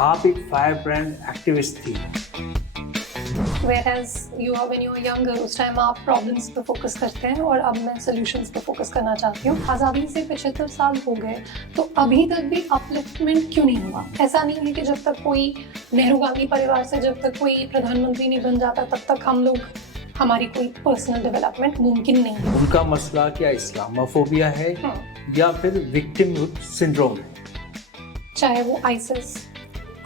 आप एक fire brand activist थी। Whereas when you are younger, उस टाइम आप प्रॉब्लम्स पे फोकस करते हैं और अब मैं सॉल्यूशंस पे फोकस करना चाहती हूँ। आज़ादी से 75 साल हो गए तो अभी तक भी अपलिफ्टमेंट क्यों नहीं हुआ? ऐसा नहीं है कि जब तक कोई नेहरूगामी परिवार से जब तक कोई प्रधानमंत्री नहीं बन जाता तब तक हमारी कोई पर्सनल डेवलपमेंट मुमकिन नहीं है। उनका मसला क्या इस्लामोफोबिया है या फिर विक्टिमहुड सिंड्रोम है? चाहे वो ISIS,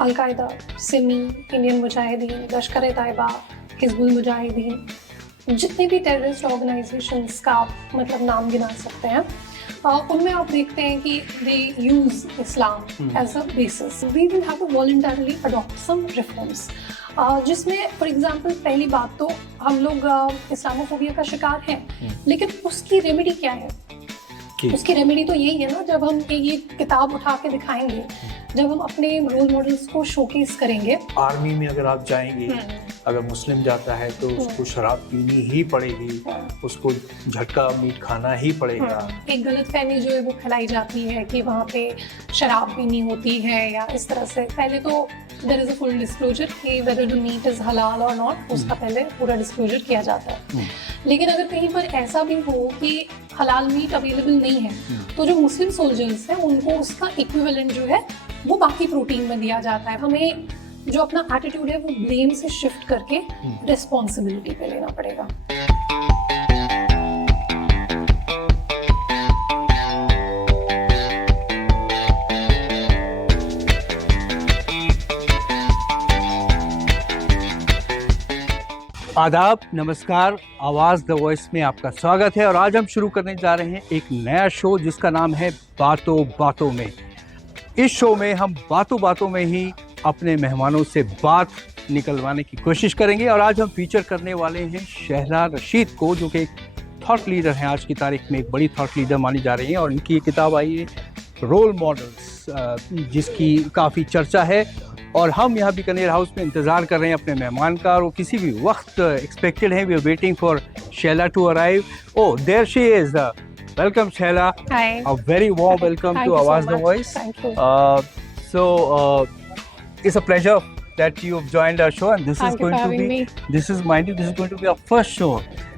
al Qaeda, Simi, Indian Mujahideen, लश्कर तैयबा, हिजबुल मुजाहिदीन, जितने भी टेररिस्ट ऑर्गेनाइजेशंस का आप मतलब नाम गिना सकते हैं, उनमें आप देखते हैं कि they use Islam as a basis. We will have to voluntarily adopt some reforms, जिसमें फॉर एग्जांपल पहली बात तो हम लोग इस्लामोफोबिया का शिकार हैं, लेकिन उसकी रेमेडी क्या है? उसकी रेमेडी तो यही है ना, जब हम ये किताब उठा के दिखाएंगे, जब हम अपने रोल मॉडल्स को शोकेस करेंगे। आर्मी में अगर आप जाएंगे, अगर मुस्लिम जाता है तो उसको शराब पीनी ही पड़ेगी, उसको झटका मीट खाना ही पड़ेगा। एक गलतफहमी जो है वो फैलाई जाती है कि वहाँ पे शराब पीनी होती है या इस तरह से। पहले तो there is a full disclosure कि वेदर द मीट इज हलाल और नॉट, उसका पहले पूरा डिस्क्लोजर किया जाता है। लेकिन अगर कहीं पर ऐसा भी हो कि हलाल मीट अवेलेबल नहीं है तो जो मुस्लिम सोल्जर्स हैं उनको उसका इक्विवेलेंट जो है वो बाकी प्रोटीन में दिया जाता है। हमें जो अपना एटीट्यूड है वो ब्लेम से शिफ्ट करके रिस्पॉन्सिबिलिटी पे लेना पड़ेगा। आदाब, नमस्कार, आवाज़ द वॉइस में आपका स्वागत है। और आज हम शुरू करने जा रहे हैं एक नया शो जिसका नाम है बातों बातों में। इस शो में हम बातों बातों में ही अपने मेहमानों से बात निकलवाने की कोशिश करेंगे। और आज हम फीचर करने वाले हैं शहला रशीद को, जो कि एक थॉट लीडर हैं, आज की तारीख में एक बड़ी थॉट लीडर मानी जा रही हैं। और इनकी ये किताब आई है रोल मॉडल्स, जिसकी काफ़ी चर्चा है। और हम यहाँ बीकानेर हाउस में इंतज़ार कर रहे हैं अपने मेहमान का, और वो किसी भी वक्त एक्सपेक्टेड हैं। We are waiting for Shaila to arrive. Oh, there she is. Welcome Shaila. Hi. A very warm welcome Thank to you so Awaz the much. Voice. Thank you. It's a pleasure that you've joined our show, and Thank you for having me. this is going to be our first show,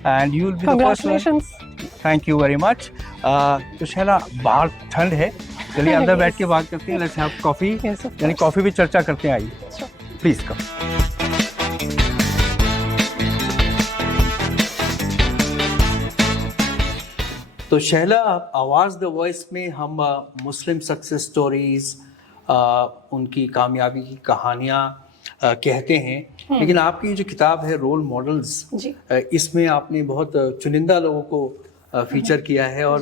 and you will be the first one. Congratulations. Thank you very much. तो शैला, बाहर ठंड है, चलिए अंदर बैठ के बात करते हैं। Let's have coffee, Yes, of यानी course. कॉफी भी चर्चा करते हैं। आइए, Sure. Please come. तो शैला, आवाज़ द वॉइस में हम मुस्लिम सक्सेस स्टोरीज, उनकी कामयाबी की कहानियाँ कहते हैं, लेकिन आपकी जो किताब है रोल मॉडल्स, इसमें आपने बहुत चुनिंदा लोगों को फीचर किया है। और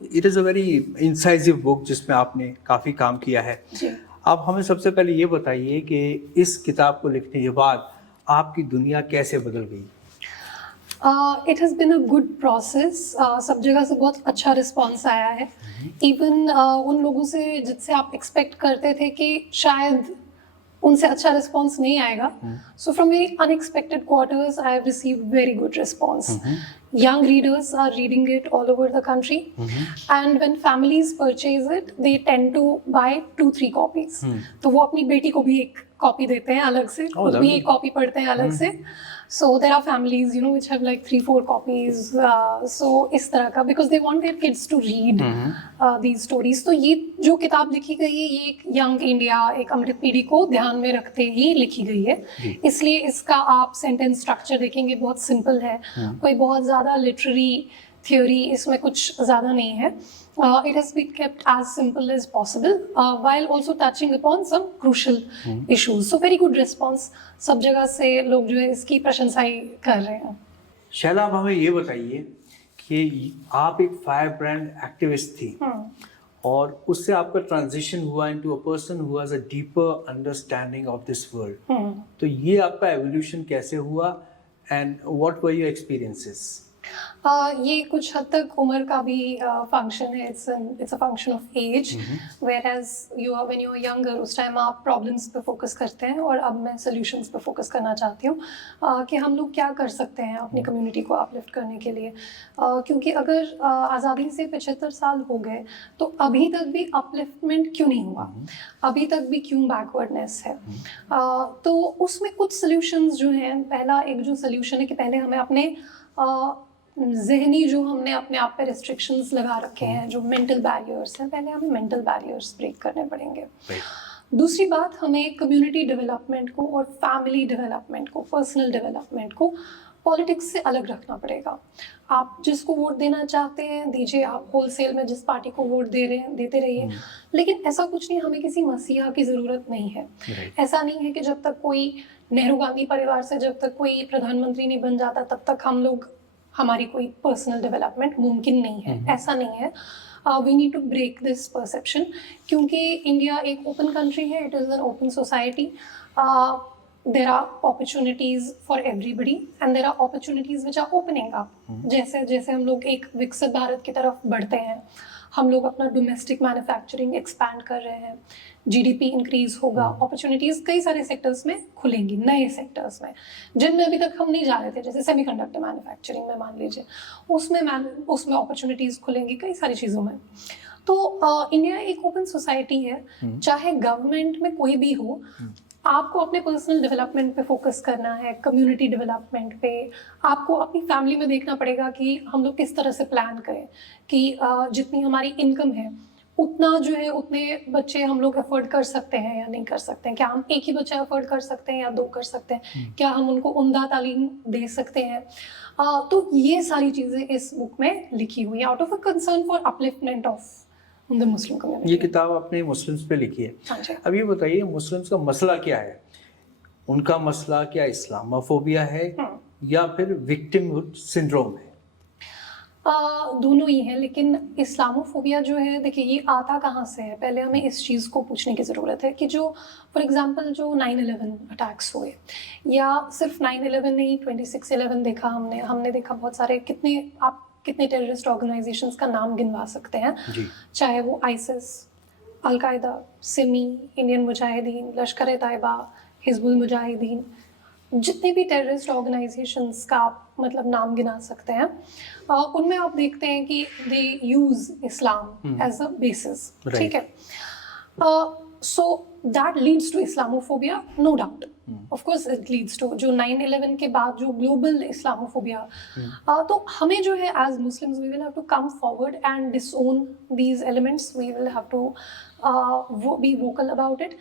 it is a very incisive book जिसमें आपने काफ़ी काम किया है। आप हमें सबसे पहले ये बताइए कि इस किताब को लिखने के बाद आपकी दुनिया कैसे बदल गई? It has been a good process. सब जगह से बहुत अच्छा रिस्पॉन्स आया है। इवन उन लोगों से जिससे आप एक्सपेक्ट करते थे कि शायद उनसे अच्छा रिस्पॉन्स नहीं आएगा, so from very unexpected quarters I have received very good response. Young readers are reading it all over the country, and when families purchase it, they tend to buy 2-3 copies. तो वो अपनी बेटी को भी एक copy देते हैं अलग से, खुद भी एक कॉपी पढ़ते हैं अलग से। So there are families, which have like 3-4 copies. So इस तरह का, because they want their kids to read these stories. तो ये जो किताब लिखी गई है, ये एक यंग इंडिया, एक अमृत पीढ़ी को ध्यान में रखते ही लिखी गई है। इसलिए इसका आप सेंटेंस स्ट्रक्चर देखेंगे, बहुत सिंपल है, कोई बहुत ज़्यादा लिटरेरी थ्योरी इसमें कुछ ज़्यादा नहीं है। It has been kept as simple as possible, while also touching upon some crucial issues. So very good response. सब जगह से लोग जो है इसकी प्रशंसा ही कर रहे हैं। शैला, आप हमें ये बताइए कि आप एक फायर ब्रांड एक्टिविस्ट थी, और उससे आपका ट्रांजिशन हुआ into a person who has a deeper understanding of this world. तो ये आपका एवोल्यूशन कैसे हुआ, and what were your experiences? ये कुछ हद तक उम्र का भी फंक्शन है. It's a function of age. Whereas when you are younger, उस टाइम आप प्रॉब्लम्स पे फोकस करते हैं, और अब मैं सॉल्यूशंस पे फोकस करना चाहती हूँ कि हम लोग क्या कर सकते हैं अपनी कम्युनिटी को अपलिफ्ट करने के लिए. क्योंकि अगर आज़ादी से 75 साल हो गए तो अभी तक भी अपलिफ्टमेंट क्यों नहीं हुआ, अभी तक भी क्यों बैकवर्डनेस है. तो उसमें कुछ सॉल्यूशंस जो हैं, पहला एक जो सॉल्यूशन है कि पहले हमें अपने जहनी जो हमने अपने आप पे रिस्ट्रिक्शंस लगा रखे हैं, जो मेंटल बैरियर्स हैं, पहले हमें मेंटल बैरियर्स ब्रेक करने पड़ेंगे. दूसरी बात, हमें कम्युनिटी डेवलपमेंट को और फैमिली डेवलपमेंट को, पर्सनल डेवलपमेंट को पॉलिटिक्स से अलग रखना पड़ेगा. आप जिसको वोट देना चाहते हैं दीजिए, आप होलसेल में जिस पार्टी को वोट दे रहे हैं देते रहिए, लेकिन ऐसा कुछ नहीं, हमें किसी मसीहा की ज़रूरत नहीं है. ऐसा नहीं है कि जब तक कोई नेहरू गांधी परिवार से जब तक कोई प्रधानमंत्री नहीं बन जाता तब तक हम लोग, हमारी कोई पर्सनल डेवलपमेंट मुमकिन नहीं है. ऐसा नहीं है. We need to break this perception, क्योंकि इंडिया एक ओपन कंट्री है. It is an open society. There are opportunities for everybody and there are opportunities which are opening up. जैसे जैसे हम लोग एक विकसित भारत की तरफ बढ़ते हैं, हम लोग अपना डोमेस्टिक मैन्युफैक्चरिंग एक्सपैंड कर रहे हैं, जीडीपी इंक्रीज होगा, अपॉर्चुनिटीज़ कई सारे सेक्टर्स में खुलेंगी, नए सेक्टर्स में जिनमें अभी तक हम नहीं जा रहे थे. जैसे सेमीकंडक्टर मैन्युफैक्चरिंग में मान लीजिए, उसमें अपॉर्चुनिटीज़ खुलेंगी कई सारी चीज़ों में. तो इंडिया एक ओपन सोसाइटी है. चाहे गवर्नमेंट में कोई भी हो, आपको अपने पर्सनल डेवलपमेंट पे फोकस करना है, कम्युनिटी डेवलपमेंट पे. आपको अपनी फैमिली में देखना पड़ेगा कि हम लोग किस तरह से प्लान करें कि जितनी हमारी इनकम है उतना जो है, उतने बच्चे हम लोग अफोर्ड कर सकते हैं या नहीं कर सकते हैं. क्या हम एक ही बच्चा अफोर्ड कर सकते हैं या 2 कर सकते हैं? क्या हम उनको उम्दा तालीम दे सकते हैं? तो ये सारी चीज़ें इस बुक में लिखी हुई है, out of a concern for upliftment of the Muslim community. ये किताब आपने मुस्लिम्स पे लिखी है. हाँ जी. अब ये बताइए, मुस्लिम्स का मसला क्या है? उनका मसला क्या इस्लामोफोबिया है या फिर विक्टिमहुड सिंड्रोम है? दोनों ही हैं, लेकिन इस्लामोफोबिया जो है, देखिए ये आता कहाँ से है, पहले हमें इस चीज़ को पूछने की ज़रूरत है कि जो फॉर एग्जांपल जो 9/11 अटैक्स हुए, या सिर्फ 9/11 नहीं, 26/11 देखा हमने देखा बहुत सारे, कितने टेररिस्ट ऑर्गेनाइजेशंस का नाम गिनवा सकते हैं जी. चाहे वो ISIS, al Qaeda, Simi, Indian Mujahideen, लश्कर ए तैयबा, हिजबुल मुजाहिदीन, जितने भी टेररिस्ट ऑर्गेनाइजेशंस का आप मतलब नाम गिना सकते हैं, उनमें आप देखते हैं कि they use Islam as a basis. ठीक है. So that leads to Islamophobia, no doubt. Of course it leads to जो 9/11 के बाद जो ग्लोबल इस्लामोफोबिया. तो हमें जो है as Muslims we will have to come forward and disown these elements. We will have to be vocal about it.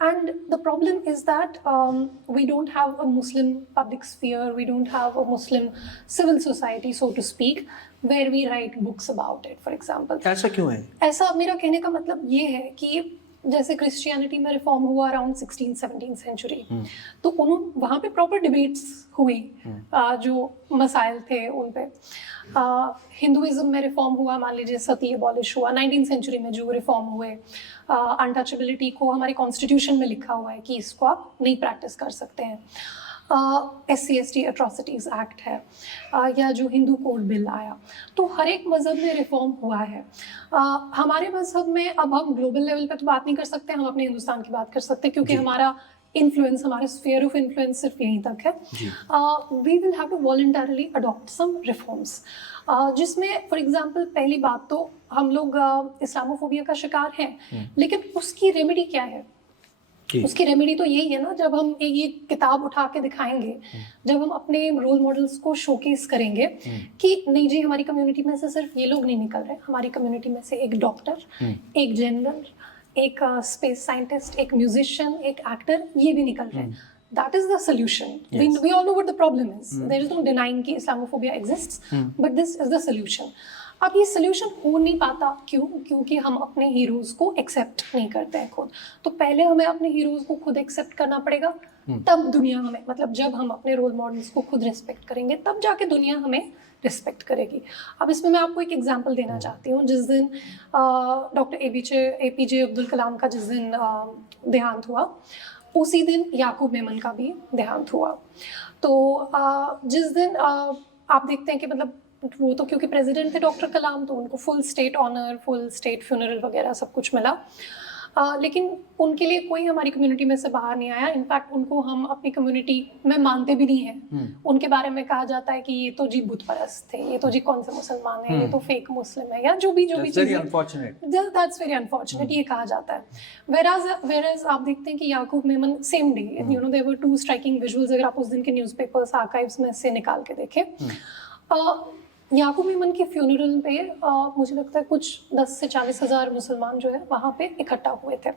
And the problem is that we don't have a Muslim public sphere, we don't have a Muslim civil society, so to speak, where we write books about it, for example. ऐसा क्यों है? ऐसा मेरा कहने का मतलब ये है कि जैसे क्रिश्चियनिटी में रिफॉर्म हुआ अराउंड 16-17 सेंचुरी, तो वहाँ पे प्रॉपर डिबेट्स हुई जो मसाइल थे उन पे. हिंदुइज्म में रिफॉर्म हुआ, मान लीजिए सती एबॉलिश हुआ 19th सेंचुरी में, जो रिफॉर्म हुए. अनटचेबिलिटी को हमारे कॉन्स्टिट्यूशन में लिखा हुआ है कि इसको आप नहीं प्रैक्टिस कर सकते हैं. SC/ST एट्रॉसिटीज़ एक्ट है, या जो हिंदू कोड बिल आया, तो हर एक मज़हब में रिफॉर्म हुआ है. हमारे मज़हब में, अब हम ग्लोबल लेवल पे तो बात नहीं कर सकते, हम अपने हिंदुस्तान की बात कर सकते हैं क्योंकि हमारा इन्फ्लुएंस, हमारे स्फीयर ऑफ इन्फ्लुएंस सिर्फ यहीं तक है. We will have to voluntarily adopt some reforms, जिसमें फॉर एग्जांपल पहली बात तो हम लोग इस्लामोफोबिया का शिकार हैं, लेकिन उसकी रेमेडी क्या है? उसकी रेमेडी तो यही है ना, जब हम ये किताब उठा के दिखाएंगे, जब हम अपने रोल मॉडल्स को शोकेस करेंगे कि नहीं जी, हमारी कम्युनिटी में से सिर्फ ये लोग नहीं निकल रहे, हमारी कम्युनिटी में से एक डॉक्टर, एक जनरल, एक स्पेस साइंटिस्ट, एक म्यूजिशियन, एक एक्टर, ये भी निकल रहे हैं. That is the solution. Yes. We all know what the problem is. There is no denying कि Islamophobia exists, but this is the solution. अब ये सोल्यूशन हो नहीं पाता, क्योंकि हम अपने हीरोज़ को एक्सेप्ट नहीं करते हैं खुद. तो पहले हमें अपने हीरोज़ को खुद एक्सेप्ट करना पड़ेगा, तब दुनिया हमें, मतलब जब हम अपने रोल मॉडल्स को खुद रिस्पेक्ट करेंगे, तब जाके दुनिया हमें रिस्पेक्ट करेगी. अब इसमें मैं आपको एक एग्जांपल देना चाहती हूँ. जिस दिन डॉक्टर APJ अब्दुल कलाम का जिस दिन देहांत हुआ, उसी दिन याकूब मेमन का भी देहांत हुआ. तो जिस दिन आप देखते हैं कि मतलब वो तो क्योंकि प्रेसिडेंट थे डॉक्टर कलाम, तो उनको full state honour, full state funeral वगैरह सब कुछ मिला। लेकिन उनके लिए कोई हमारी कम्युनिटी में से बाहर नहीं आया। इनफैक्ट उनको हम अपनी कम्युनिटी में मानते भी नहीं हैं। उनके बारे में कहा जाता है कि ये तो जी बुत परस्त थे, ये तो जी कौन से मुसलमान है, ये तो फेक मुस्लिम है, या जो भी That's very unfortunate. That's very unfortunate, ये कहा जाता है। वेराज आप देखते हैं कि Yakub Memon same day, you know, there were two striking visuals, अगर आप उस दिन के न्यूज़पेपर्स आर्काइव्स में से निकाल के देखें। याकूब मेमन के फ्यूनरल पे मुझे लगता है कुछ 10 से 40 हज़ार मुसलमान जो है वहाँ पे इकट्ठा हुए थे।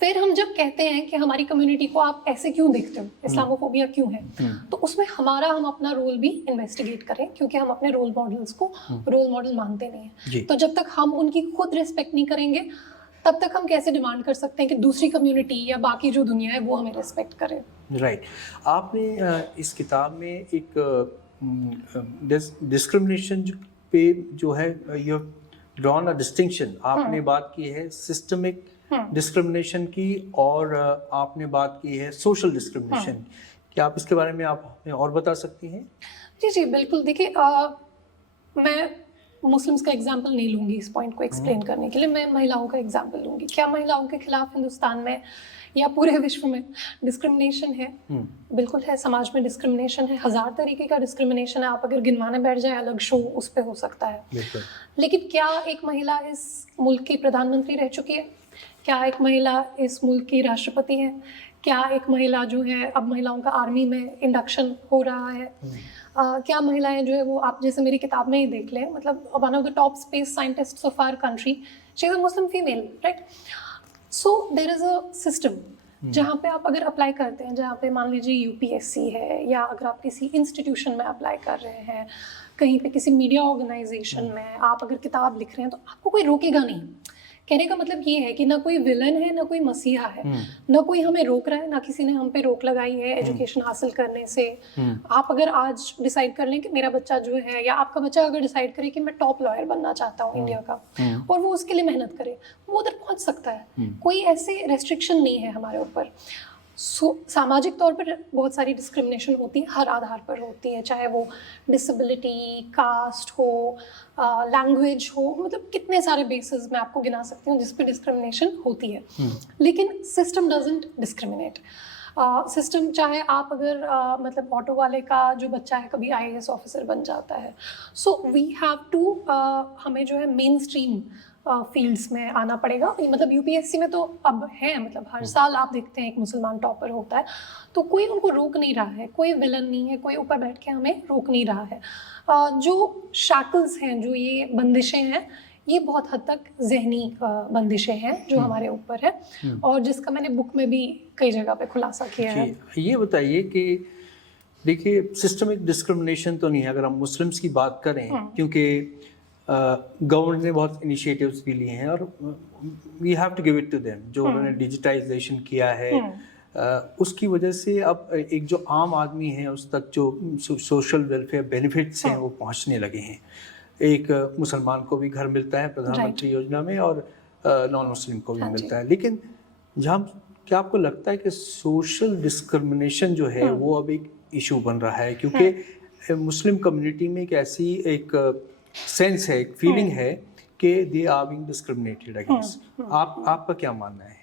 फिर हम जब कहते हैं कि हमारी कम्युनिटी को आप ऐसे क्यों देखते हो, इस्लामोफोबिया क्यों है, तो उसमें हम अपना रोल भी इन्वेस्टिगेट करें, क्योंकि हम अपने रोल मॉडल्स को रोल मॉडल मानते नहीं हैं। तो जब तक हम उनकी खुद रिस्पेक्ट नहीं करेंगे, तब तक हम कैसे डिमांड कर सकते हैं कि दूसरी कम्युनिटी या बाकी जो दुनिया है वो हमें रिस्पेक्ट करे। राइट। आपने इस किताब में एक डिस्क्रिमिनेशन पे जो है, you have drawn a distinction. आपने बात की है सिस्टमिक डिस्क्रिमिनेशन की, और आपने बात की है सोशल डिस्क्रिमिनेशन। क्या आप इसके बारे में आप हमें और बता सकती हैं? जी जी बिल्कुल। देखिए, मैं मुस्लिम्स का एग्जाम्पल नहीं लूँगी इस पॉइंट को एक्सप्लेन करने के लिए, मैं महिलाओं का एग्जाम्पल लूँगी। क्या महिलाओं के खिलाफ हिंदुस्तान में या पूरे विश्व में डिस्क्रिमिनेशन है? बिल्कुल है। समाज में डिस्क्रिमिनेशन है, 1000 तरीके का डिस्क्रिमिनेशन है। आप अगर गिनवाने बैठ जाए, अलग शो उस पर हो सकता है। लेकिन क्या एक महिला इस मुल्क की प्रधानमंत्री रह चुकी है? क्या एक महिला इस मुल्क की राष्ट्रपति है? क्या एक महिला जो है, अब महिलाओं का आर्मी में इंडक्शन हो रहा है? क्या महिलाएं जो है वो, आप जैसे मेरी किताब में ही देख लें, मतलब one of the top space scientists of our country, she is a Muslim female, right? So there is a system जहाँ पे आप अगर अप्लाई करते हैं, जहाँ पे मान लीजिए यूपीएससी है, या अगर आप किसी इंस्टीट्यूशन में अप्लाई कर रहे हैं, कहीं पे किसी मीडिया ऑर्गेनाइजेशन में आप अगर किताब लिख रहे हैं, तो आपको कोई रोकेगा नहीं। कहने का मतलब ये है कि ना कोई विलन है, ना कोई मसीहा है, ना कोई हमें रोक रहा है, ना किसी ने हम पे रोक लगाई है एजुकेशन हासिल करने से। आप अगर आज डिसाइड कर लें कि मेरा बच्चा जो है, या आपका बच्चा अगर डिसाइड करे कि मैं टॉप लॉयर बनना चाहता हूँ इंडिया का, और वो उसके लिए मेहनत करे, वो उधर पहुँच सकता है। कोई ऐसे रेस्ट्रिक्शन नहीं है हमारे ऊपर। सामाजिक तौर पर बहुत सारी डिस्क्रिमिनेशन होती है, हर आधार पर होती है, चाहे वो डिसेबिलिटी, कास्ट हो, लैंग्वेज हो, मतलब कितने सारे बेसिस मैं आपको गिना सकती हूँ जिस पे डिस्क्रिमिनेशन होती है। लेकिन सिस्टम डजंट डिस्क्रिमिनेट। सिस्टम चाहे आप अगर मतलब ऑटो वाले का जो बच्चा है कभी आईएएस ऑफिसर बन जाता है, सो वी हैव टू, हमें जो है मेन स्ट्रीम फील्ड्स में आना पड़ेगा। मतलब यूपीएससी में तो अब है, मतलब हर साल आप देखते हैं एक मुसलमान टॉपर होता है, तो कोई उनको रोक नहीं रहा है, कोई विलन नहीं है, कोई ऊपर बैठ के हमें रोक नहीं रहा है। जो शैकल्स हैं, जो ये बंदिशें हैं, ये बहुत हद तक जहनी बंदिशें हैं जो हमारे ऊपर है, और जिसका मैंने बुक में भी कई जगह पे खुलासा किया है। ये बताइए कि देखिए, सिस्टमिक डिस्क्रिमिनेशन तो नहीं है अगर हम मुस्लिम्स की बात करें, क्योंकि गवर्नमेंट ने बहुत इनिशिएटिव्स भी लिए हैं, और we have to give it to them. जो उन्होंने डिजिटाइजेशन किया है, उसकी वजह से अब एक जो आम आदमी है उस तक जो सोशल वेलफेयर बेनिफिट्स हैं वो पहुंचने लगे हैं। एक मुसलमान को भी घर मिलता है प्रधानमंत्री योजना में, और नॉन मुस्लिम को भी मिलता है। लेकिन जहाँ, क्या आपको लगता है कि सोशल डिस्क्रिमिनेशन जो है वो अब एक इशू बन रहा है? क्योंकि मुस्लिम कम्युनिटी में एक ऐसी एक सेंस है, एक फीलिंग है कि they are being discriminated against. आपका क्या मानना है?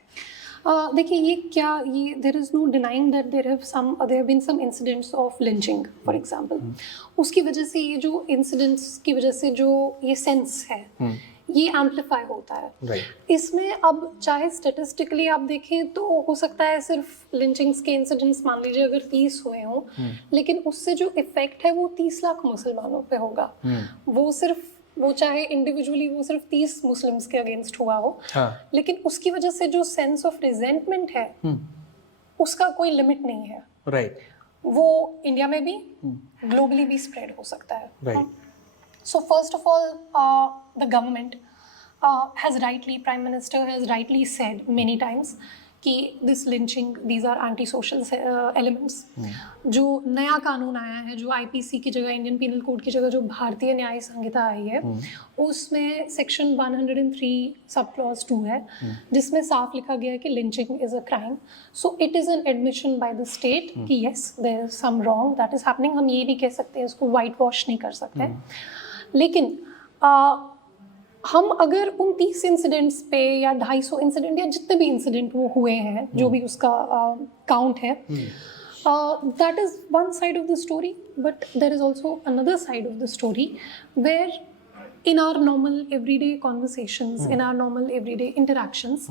देखिए, ये there is no denying that there have been some incidents of lynching for example. उसकी वजह से, ये जो इंसिडेंट्स की वजह से जो ये सेंस है, ये एम्पलीफाई होता है। इसमें अब चाहे स्टेटिस्टिकली आप देखें तो हो सकता है सिर्फ लिंचिंग्स के इंसिडेंट्स मान लीजिए अगर 30 हुए हों, लेकिन उससे जो इफेक्ट है वो 30 लाख मुसलमानों पे होगा। वो चाहे इंडिविजुअली वो सिर्फ 30 मुस्लिम्स के अगेंस्ट हुआ हो, लेकिन उसकी वजह से जो सेंस ऑफ रिजेंटमेंट है उसका कोई लिमिट नहीं है। वो इंडिया में भी ग्लोबली भी स्प्रेड हो सकता है। So first of all, the government has rightly, Prime Minister has rightly said many times कि this lynching these are anti social elements. जो नया कानून आया है, जो आईपीसी की जगह, इंडियन पीनल कोड की जगह जो भारतीय न्याय संहिता आई है, उसमें सेक्शन 103 सब क्लॉज 2 है, जिसमें साफ लिखा गया है कि lynching is a crime. So it is an admission by the state कि yes there is some wrong that is happening. हम ये नहीं कह सकते, इसको वाइट वॉश नहीं कर सकते। लेकिन हम अगर उन 30 इंसिडेंट्स पे या 250 इंसिडेंट या जितने भी इंसिडेंट वो हुए हैं, जो भी उसका काउंट है, that is one side of the story, but there is also another side of the story where in our normal everyday conversations, in our normal everyday interactions,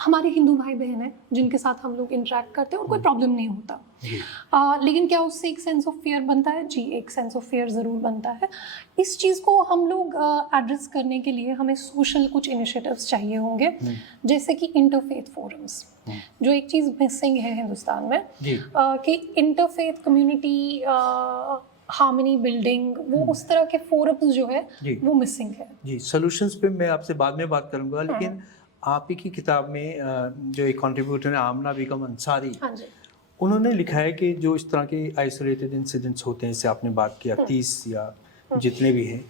हमारे हिंदू भाई बहन हैं जिनके साथ हम लोग इंटरेक्ट करते हैं और कोई प्रॉब्लम नहीं होता। लेकिन क्या उससे एक सेंस ऑफ फियर बनता है? जी, एक सेंस ऑफ फियर ज़रूर बनता है। इस चीज़ को हम लोग एड्रेस करने के लिए हमें सोशल कुछ इनिशिएटिव्स चाहिए होंगे, जैसे कि इंटरफेथ फोरम्स, जो एक चीज़ मिसिंग है हिंदुस्तान में, कि इंटरफेथ कम्युनिटी हार्मनी बिल्डिंग, वो उस तरह के फोरम्स जो है वो मिसिंग है। जी, सॉल्यूशंस पे मैं आपसे बाद में बात करूंगा, लेकिन आप ही की किताब में जो एक कंट्रीब्यूटर है आमना बेगम अंसारी, हाँ जी, उन्होंने लिखा है कि जो इस तरह के आइसोलेटेड इंसिडेंट्स होते हैं, जैसे आपने बात किया 30 या जितने भी हैं,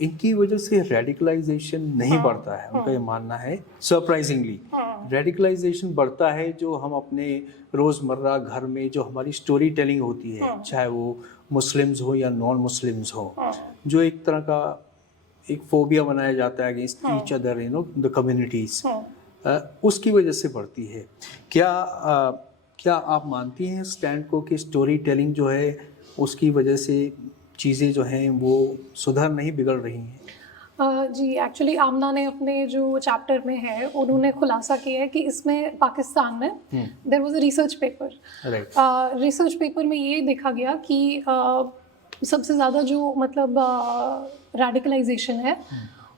इनकी वजह से रेडिकलाइजेशन नहीं बढ़ता है। उनका ये मानना है, सरप्राइजिंगली रेडिकलाइजेशन बढ़ता है जो हम अपने रोज़मर्रा घर में जो हमारी स्टोरी टेलिंग होती है, चाहे वो मुस्लिम्स हो या नॉन मुस्लिम्स हो, जो एक तरह का एक फोबिया बनाया जाता है against each other, you know, the communities, उसकी वजह से बढ़ती है। क्या आप मानती हैं स्टैंड को कि स्टोरी टेलिंग जो है उसकी वजह से चीज़ें जो हैं वो सुधर नहीं, बिगड़ रही हैं? जी, एक्चुअली आमना ने अपने जो चैप्टर में है उन्होंने खुलासा किया है कि इसमें पाकिस्तान में there was a research paper, research paper में ये देखा गया कि सबसे ज़्यादा जो मतलब रेडिकलाइजेशन है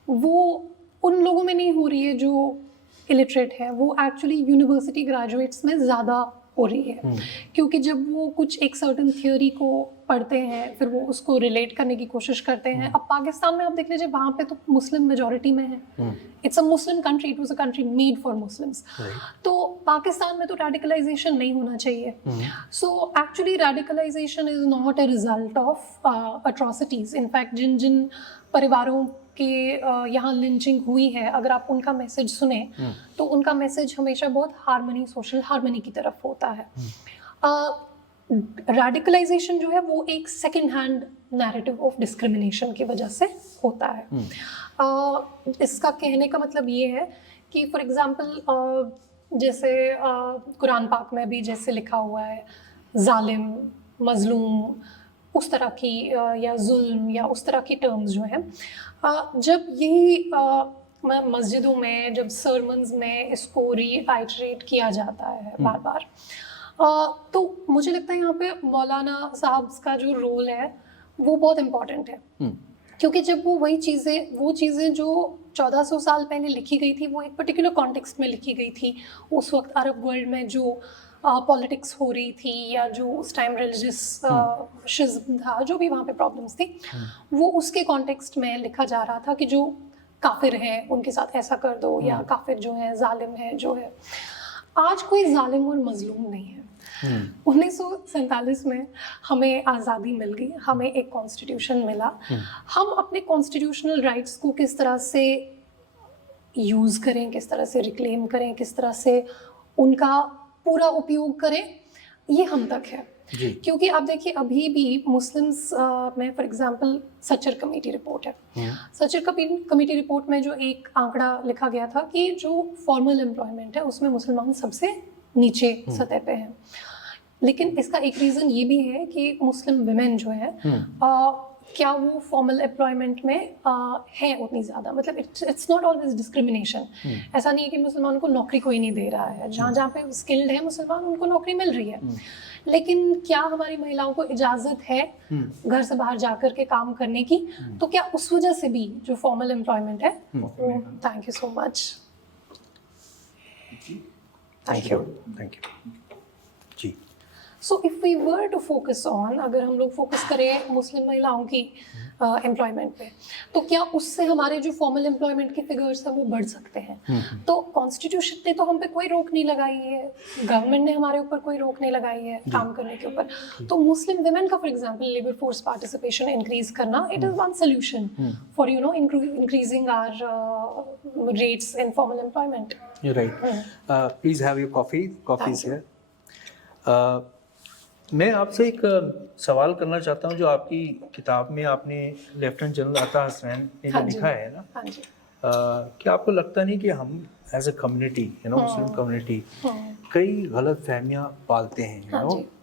वो उन लोगों में नहीं हो रही है जो इलिटरेट है, वो एक्चुअली यूनिवर्सिटी ग्रेजुएट्स में ज़्यादा हो रही है। क्योंकि जब वो कुछ एक सर्टन थियोरी को पढ़ते हैं, फिर वो उसको रिलेट करने की कोशिश करते हैं। अब पाकिस्तान में आप देख लीजिए, वहाँ पे तो मुस्लिम मेजॉरिटी में है, it's a Muslim country, it was a country made for Muslims. तो पाकिस्तान में तो रेडिकलाइजेशन नहीं होना चाहिए। So actually radicalization is not a result of atrocities. In fact जिन जिन परिवारों के यहाँ लिंचिंग हुई है, अगर आप उनका मैसेज सुने तो उनका मैसेज हमेशा बहुत हार्मनी, सोशल हार्मनी की तरफ होता है। रेडिकलाइजेशन जो है वो एक second hand narrative of discrimination की वजह से होता है। इसका कहने का मतलब ये है कि फॉर एग्जांपल जैसे कुरान पाक में भी जैसे लिखा हुआ है जालिम, मजलूम, उस तरह की या जुल्म या उस तरह की टर्म्स जो हैं, जब यही मस्जिदों में, जब सर्मन्स में इसको रीआइटरेट किया जाता है बार बार, तो मुझे लगता है यहाँ पे मौलाना साहब का जो रोल है वो बहुत इम्पॉर्टेंट है। क्योंकि जब वो चीज़ें जो 1400 साल पहले लिखी गई थी, वो एक पर्टिकुलर कॉन्टेक्स्ट में लिखी गई थी। उस वक्त अरब वर्ल्ड में जो पॉलिटिक्स हो रही थी या जो उस टाइम रिलीजियस शिज़्म था, जो भी वहाँ पे प्रॉब्लम्स थी, वो उसके कॉन्टेक्स्ट में लिखा जा रहा था कि जो काफिर हैं उनके साथ ऐसा कर दो, या काफिर जो है जालिम है जो है। आज कोई जालिम और मजलूम नहीं है। 1947 में हमें आज़ादी मिल गई, हमें एक कॉन्स्टिट्यूशन मिला। हम अपने कॉन्स्टिट्यूशनल राइट्स को किस तरह से यूज़ करें, किस तरह से रिक्लेम करें, किस तरह से उनका पूरा उपयोग करें, ये हम तक है। क्योंकि आप देखिए अभी भी मुस्लिम्स में for example Sachar committee report है। सचर कमेटी रिपोर्ट में जो एक आंकड़ा लिखा गया था कि जो फॉर्मल एम्प्लॉयमेंट है उसमें मुसलमान सबसे नीचे सतह पे हैं। लेकिन इसका एक रीज़न ये भी है कि मुस्लिम विमेन जो है क्या वो फॉर्मल एम्प्लॉयमेंट में है उतनी ज़्यादा, मतलब इट्स नॉट ऑलवेज डिस्क्रिमिनेशन। ऐसा नहीं है कि मुसलमान को नौकरी कोई नहीं दे रहा है, जहाँ जहाँ पे स्किल्ड है मुसलमान उनको नौकरी मिल रही है। लेकिन क्या हमारी महिलाओं को इजाज़त है घर से बाहर जाकर के काम करने की? तो क्या उस वजह से भी जो फॉर्मल एम्प्लॉयमेंट है, thank you so much, thank you ji. So if we were to focus on, अगर हम लोग फोकस करें मुस्लिम महिलाओं की एम्प्लॉयमेंट पे, तो क्या उससे हमारे जो फॉर्मल एम्प्लॉयमेंट के फिगर्स हैं वो बढ़ सकते हैं? तो कॉन्स्टिट्यूशन ने तो हम पे कोई रोक नहीं लगाई है, गवर्नमेंट ने हमारे ऊपर कोई रोक नहीं लगाई है काम करने के ऊपर। तो मुस्लिम वुमेन का for example labour force participation increase करना, it is one solution for increasing our rates in formal employment. Right, please have your coffee, coffee is here. मैं आपसे एक सवाल करना चाहता हूँ, जो आपकी किताब में आपने लेफ्टिनेंट जनरल अता हसनैन ने जो लिखा है ना, कि आपको लगता नहीं कि हम as a community, Muslim community कई गलत फहमियाँ पालते हैं,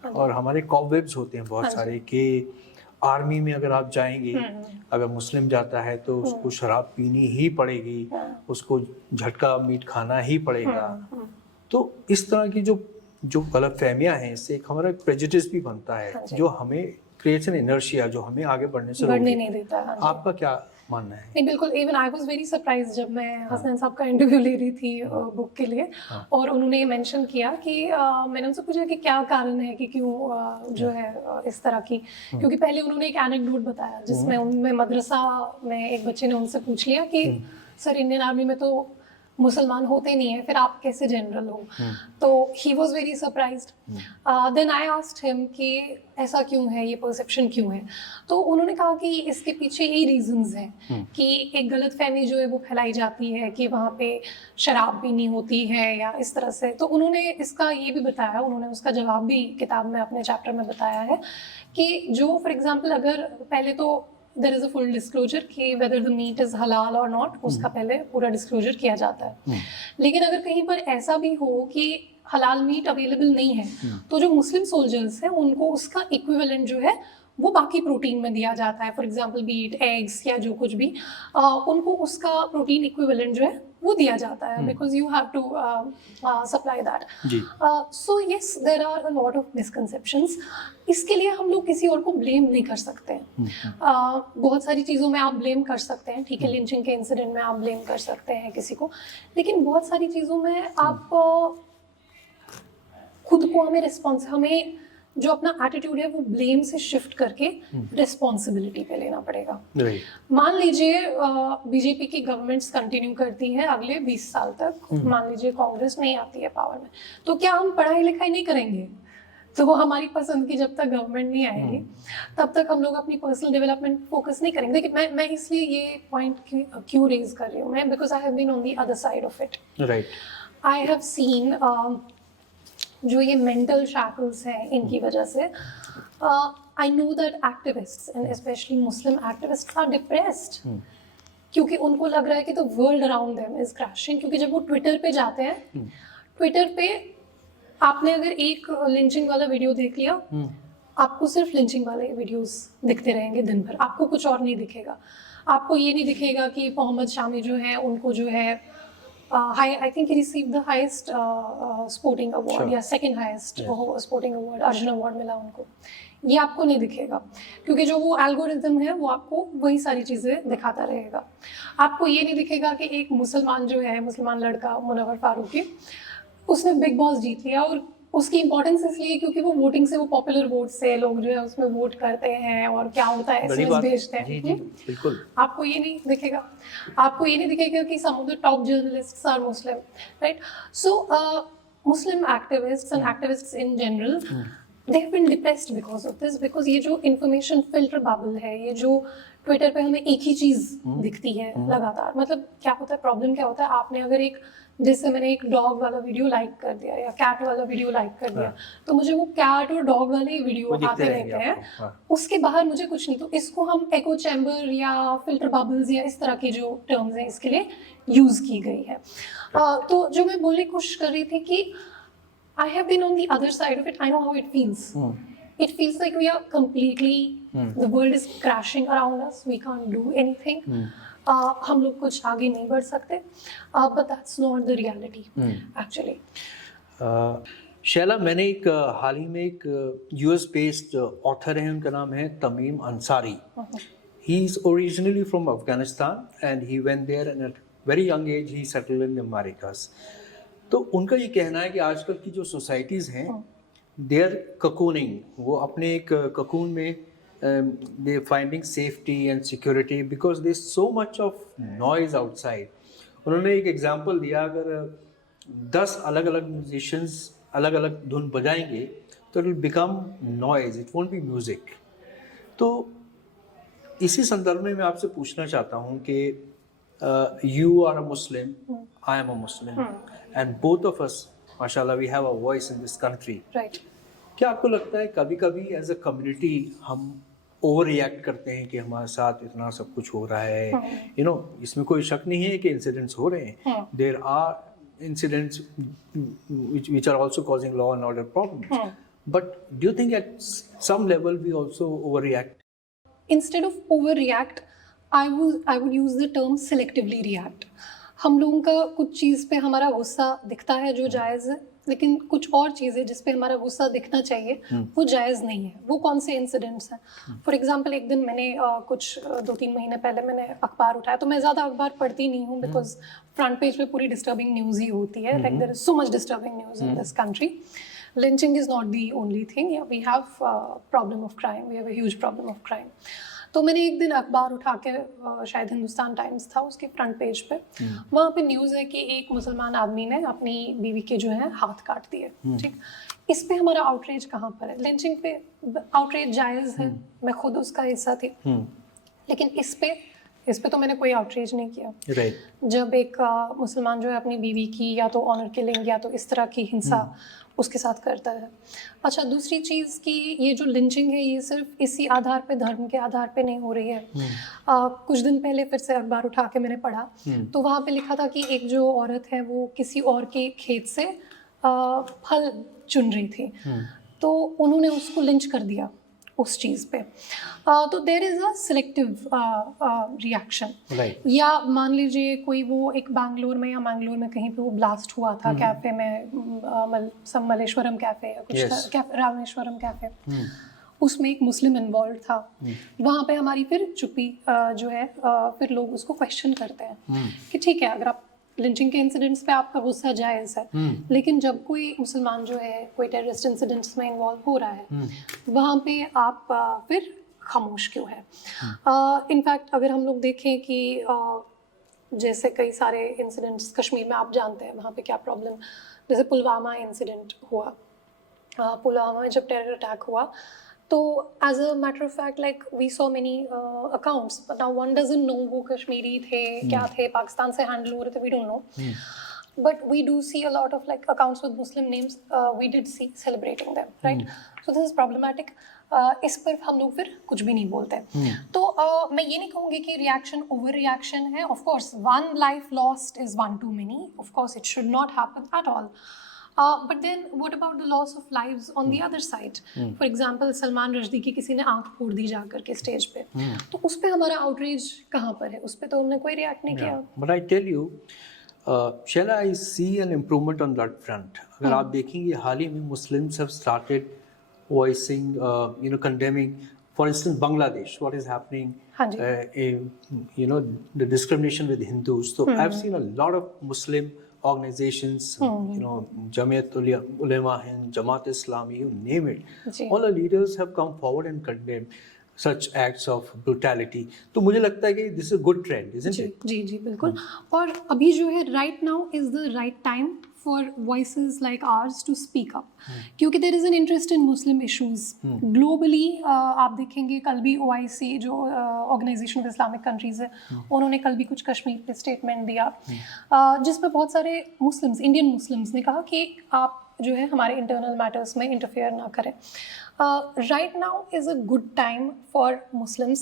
और हमारे कॉबवेब्स होते हैं बहुत सारे, कि आर्मी में अगर आप जाएंगे, अगर मुस्लिम जाता है तो उसको शराब पीनी ही पड़ेगी, उसको झटका मीट खाना ही पड़ेगा। तो इस तरह की जो गलत फहमियाँ हैं, इससे एक हमारा प्रेजुडिस भी बनता है, जो हमें क्रिएट्स एन इनर्शिया, जो हमें आगे बढ़ने नहीं देता। आपका क्या मानना है? नहीं, बिल्कुल। Even I was very surprise जब मैं हसनैन साहब का इंटरव्यू ले रही थी बुक के लिए, और उन्होंने मेंशन किया कि मैंने उनसे पूछा कि क्या कारण है कि क्यों जो है इस तरह की, क्योंकि पहले उन्होंने एक एनेक्डोट बताया जिसमें उनमें मदरसा में एक बच्चे ने उनसे पूछ लिया कि सर इंडियन आर्मी में तो मुसलमान होते नहीं है, फिर आप कैसे जनरल हो? तो he was very surprised. Then I asked him कि ऐसा क्यों है, ये परसेप्शन क्यों है? तो उन्होंने कहा कि इसके पीछे यही रीजंस हैं कि एक गलत फहमी जो है वो फैलाई जाती है कि वहाँ पे शराब पीनी होती है या इस तरह से। तो उन्होंने इसका ये भी बताया, उन्होंने उसका जवाब भी किताब में अपने चैप्टर में बताया है कि जो फॉर एग्जाम्पल अगर पहले तो there is a full disclosure कि whether the meat is halal or not, उसका पहले पूरा डिस्क्लोजर किया जाता है। लेकिन अगर कहीं पर ऐसा भी हो कि हलाल मीट अवेलेबल नहीं है, तो जो मुस्लिम सोल्जर्स हैं उनको उसका इक्विवेलेंट जो है वो बाकी प्रोटीन में दिया जाता है, फॉर एग्जांपल बीट, एग्स या जो कुछ भी, उनको उसका प्रोटीन इक्विवेलेंट जो है वो दिया जाता है, because you have to supply that. So yes, there are a lot of misconceptions. इसके लिए हम लोग किसी और को ब्लेम नहीं कर सकते हैं। बहुत सारी चीज़ों में आप ब्लेम कर सकते हैं, ठीक है, लिंचिंग के इंसिडेंट में आप ब्लेम कर सकते हैं किसी को, लेकिन बहुत सारी चीज़ों में आप खुद को हमें जो अपना एटीट्यूड है वो ब्लेम से शिफ्ट करके रिस्पॉन्सिबिलिटी पे लेना पड़ेगा। मान लीजिए बीजेपी की गवर्नमेंट्स कंटिन्यू करती है अगले 20 साल तक, मान लीजिए कांग्रेस नहीं आती है पावर में, तो क्या हम पढ़ाई लिखाई नहीं करेंगे? तो हमारी पसंद की जब तक गवर्नमेंट नहीं आएगी तब तक हम लोग अपनी पर्सनल डेवलपमेंट फोकस नहीं करेंगे। देखिए, मैं इसलिए ये पॉइंट क्यों रेज कर रही हूँ, मैं because I have been on the other side of it. I have seen जो ये मेंटल शैकल्स हैं इनकी वजह से, I know that activists and especially Muslim activists are depressed, क्योंकि उनको लग रहा है कि the world around them is crashing. क्योंकि जब वो ट्विटर पे जाते हैं, ट्विटर पे आपने अगर एक लिंचिंग वाला वीडियो देख लिया, आपको सिर्फ लिंचिंग वाले वीडियोस दिखते रहेंगे दिन भर, आपको कुछ और नहीं दिखेगा। आपको ये नहीं दिखेगा कि मोहम्मद शामी जो है उनको जो है I think he received the highest sporting award, या second highest sporting award, Arjun award मिला उनको। ये आपको नहीं दिखेगा, क्योंकि जो वो एल्गोरिथम है वो आपको वही सारी चीज़ें दिखाता रहेगा। आपको ये नहीं दिखेगा कि एक मुसलमान जो है, मुसलमान लड़का मुनव्वर फारूकी, उसने बिग बॉस जीत लिया, और उसकी इंपॉर्टेंस इसलिए क्योंकि वो वोटिंग से, वो पॉपुलर वोट से लोग जो है उसमें वोट करते हैं और क्या होता है एसएमएस भेजते हैं। बिल्कुल। आपको ये नहीं दिखेगा, आपको ये नहीं दिखेगा कि some of the top journalists are Muslim, right? So Muslim activists and activists in general, they have been depressed because of this, because ये जो इंफॉर्मेशन फिल्टर बबल है, ये जो ट्विटर पे हमें एक ही चीज़ दिखती है लगातार, मतलब क्या होता है, प्रॉब्लम क्या होता है, आपने अगर एक, जैसे मैंने एक डॉग वाला वीडियो लाइक कर दिया या कैट वाला वीडियो लाइक कर दिया, तो मुझे वो कैट और डॉग वाले ही वीडियो आते रहते हैं, उसके बाहर मुझे कुछ नहीं। तो इसको हम एको चैम्बर या फिल्टर बबल्स या इस तरह की जो टर्म्स हैं इसके लिए यूज़ की गई है। तो जो मैं बोलने की कोशिश कर रही थी कि I have been on the other side of it. I know how it feels. It feels like we are completely, the world is crashing around us. We can't do anything. हम लोग कुछ आगे नहीं बढ़ सकते. But that's not the reality, actually. Shaila, मैंने एक हाल ही में एक US बेस्ड ऑथर है, उनका नाम है Tamim Ansari. He is originally from Afghanistan and he went there and at very young age he settled in the Americas. तो उनका ये कहना है कि आजकल की जो सोसाइटीज़ हैं, दे आर ककूनिंग, वो अपने एक ककून में they're finding safety and security because there's so much of noise outside. उन्होंने एक एग्जांपल दिया, अगर 10 अलग अलग म्यूजिशियंस अलग अलग धुन बजाएंगे तो it will become noise, it won't be music. तो इसी संदर्भ में मैं आपसे पूछना चाहता हूँ कि you are a Muslim, I am a Muslim, and both of us माशाल्लाह we have a voice in this country. Right. क्या आपको लगता है कभी कभी एज अ कम्युनिटी हम ओवर रिएक्ट करते हैं कि हमारे साथ इतना सब कुछ हो रहा है, यू नो, इसमें कोई शक नहीं है कि इंसिडेंट्स हो रहे हैं, there are incidents which are also causing law and order problems, but do you think at some level we also overreact? Instead of overreact, I would use the term selectively react. हम लोगों का कुछ चीज़ पे हमारा गुस्सा दिखता है जो जायज़ है, लेकिन कुछ और चीज़ें जिस पे हमारा गुस्सा दिखना चाहिए वो जायज़ नहीं है. वो कौन से इंसिडेंट्स हैं? फॉर एग्जांपल, एक दिन मैंने कुछ 2-3 महीने पहले मैंने अखबार उठाया. तो मैं ज़्यादा अखबार पढ़ती नहीं हूँ बिकॉज फ्रंट पेज पे पूरी डिस्टर्बिंग न्यूज़ ही होती है. Like there is so much disturbing news in this country. Lynching is not the only thing. Yeah, we have a problem of crime. We have a huge problem of crime. तो मैंने एक दिन अखबार उठा के शायद हिंदुस्तान टाइम्स था, उसके फ्रंट पेज पे वहाँ पे न्यूज़ है कि एक मुसलमान आदमी ने अपनी बीवी के जो है हाथ काट दिए. ठीक, इस पे हमारा आउटरीच कहाँ पर है? लिंचिंग पे आउटरीच जायज़ है, मैं खुद उसका हिस्सा थी, लेकिन इस पे तो मैंने कोई आउटरीच नहीं किया. Right. जब एक मुसलमान जो है अपनी बीवी की या तो ऑनर किलिंग या तो इस तरह की हिंसा उसके साथ करता है. अच्छा, दूसरी चीज़ कि ये जो लिंचिंग है ये सिर्फ इसी आधार पे, धर्म के आधार पे नहीं हो रही है. कुछ दिन पहले फिर से अखबार उठा के मैंने पढ़ा तो वहाँ पे लिखा था कि एक जो औरत है वो किसी और के खेत से फल चुन रही थी, तो उन्होंने उसको लिंच कर दिया उस चीज़ पे. तो there is a selective reaction. या मान लीजिए कोई वो एक बैंगलोर में कहीं पे वो ब्लास्ट हुआ था कैफ़े में, मलेश्वरम कैफ़े या कुछ रामेश्वरम कैफ़े, उसमें एक मुस्लिम इन्वॉल्व था. वहाँ पे हमारी फिर चुप्पी जो है फिर लोग उसको क्वेश्चन करते हैं कि ठीक है, अगर आप लिंचिंग के इंसिडेंट्स पे आपका गुस्सा जायज़ है, लेकिन जब कोई मुसलमान जो है कोई टेररिस्ट इंसिडेंट्स में इन्वॉल्व हो रहा है वहाँ पे आप फिर खामोश क्यों है? इनफैक्ट अगर हम लोग देखें कि जैसे कई सारे इंसिडेंट्स कश्मीर में आप जानते हैं वहाँ पे क्या प्रॉब्लम, जैसे पुलवामा इंसिडेंट हुआ. पुलवामा में जब टेरर अटैक हुआ तो as a matter of fact like we saw many accounts, but now one doesn't know वो कश्मीरी थे क्या थे, पाकिस्तान से हैंडल हो रहे थे, we don't know. But we do see a lot of like accounts with Muslim names. We did see celebrating them, right? So this is problematic. इस पर हम लोग फिर कुछ भी नहीं बोलते. तो मैं ये नहीं कहूँगी कि रिएक्शन ओवर रिएक्शन है. Of course, one life lost is one too many. Of course, it should not happen at all. But then what about the loss of lives on the other side? For example, Salman Rushdie की किसी ने आँख फोड़ दी जाकर के stage पे, तो उस पे हमारा आउटरीच कहाँ पर है? उस पे तो हमने कोई रिएक्ट नहीं किया. But I tell you, Shaila, I see an improvement on that front. अगर आप देखेंगे हाल ही में Muslims have started voicing, condemning, for instance, Bangladesh, what is happening, the discrimination with Hindus. So I've seen a lot of Muslim organizations, Jamiat Ulema Hind, Jamaat Islami, you name it. All the leaders have come forward and condemned such acts of brutality. तो मुझे लगता है कि this is a good trend, isn't it? जी बिल्कुल. और अभी जो है right now is the right time for voices like ours to speak up, क्योंकि there is an interest in Muslim issues globally. आप देखेंगे कल भी OIC जो Organization of Islamic Countries है, उन्होंने कल भी कुछ कश्मीर पे स्टेटमेंट दिया जिसमें बहुत सारे मुस्लिम्स, इंडियन मुस्लिम्स ने कहा कि आप जो है हमारे इंटरनल मैटर्स में इंटरफेयर ना करें. Right now is a good time for Muslims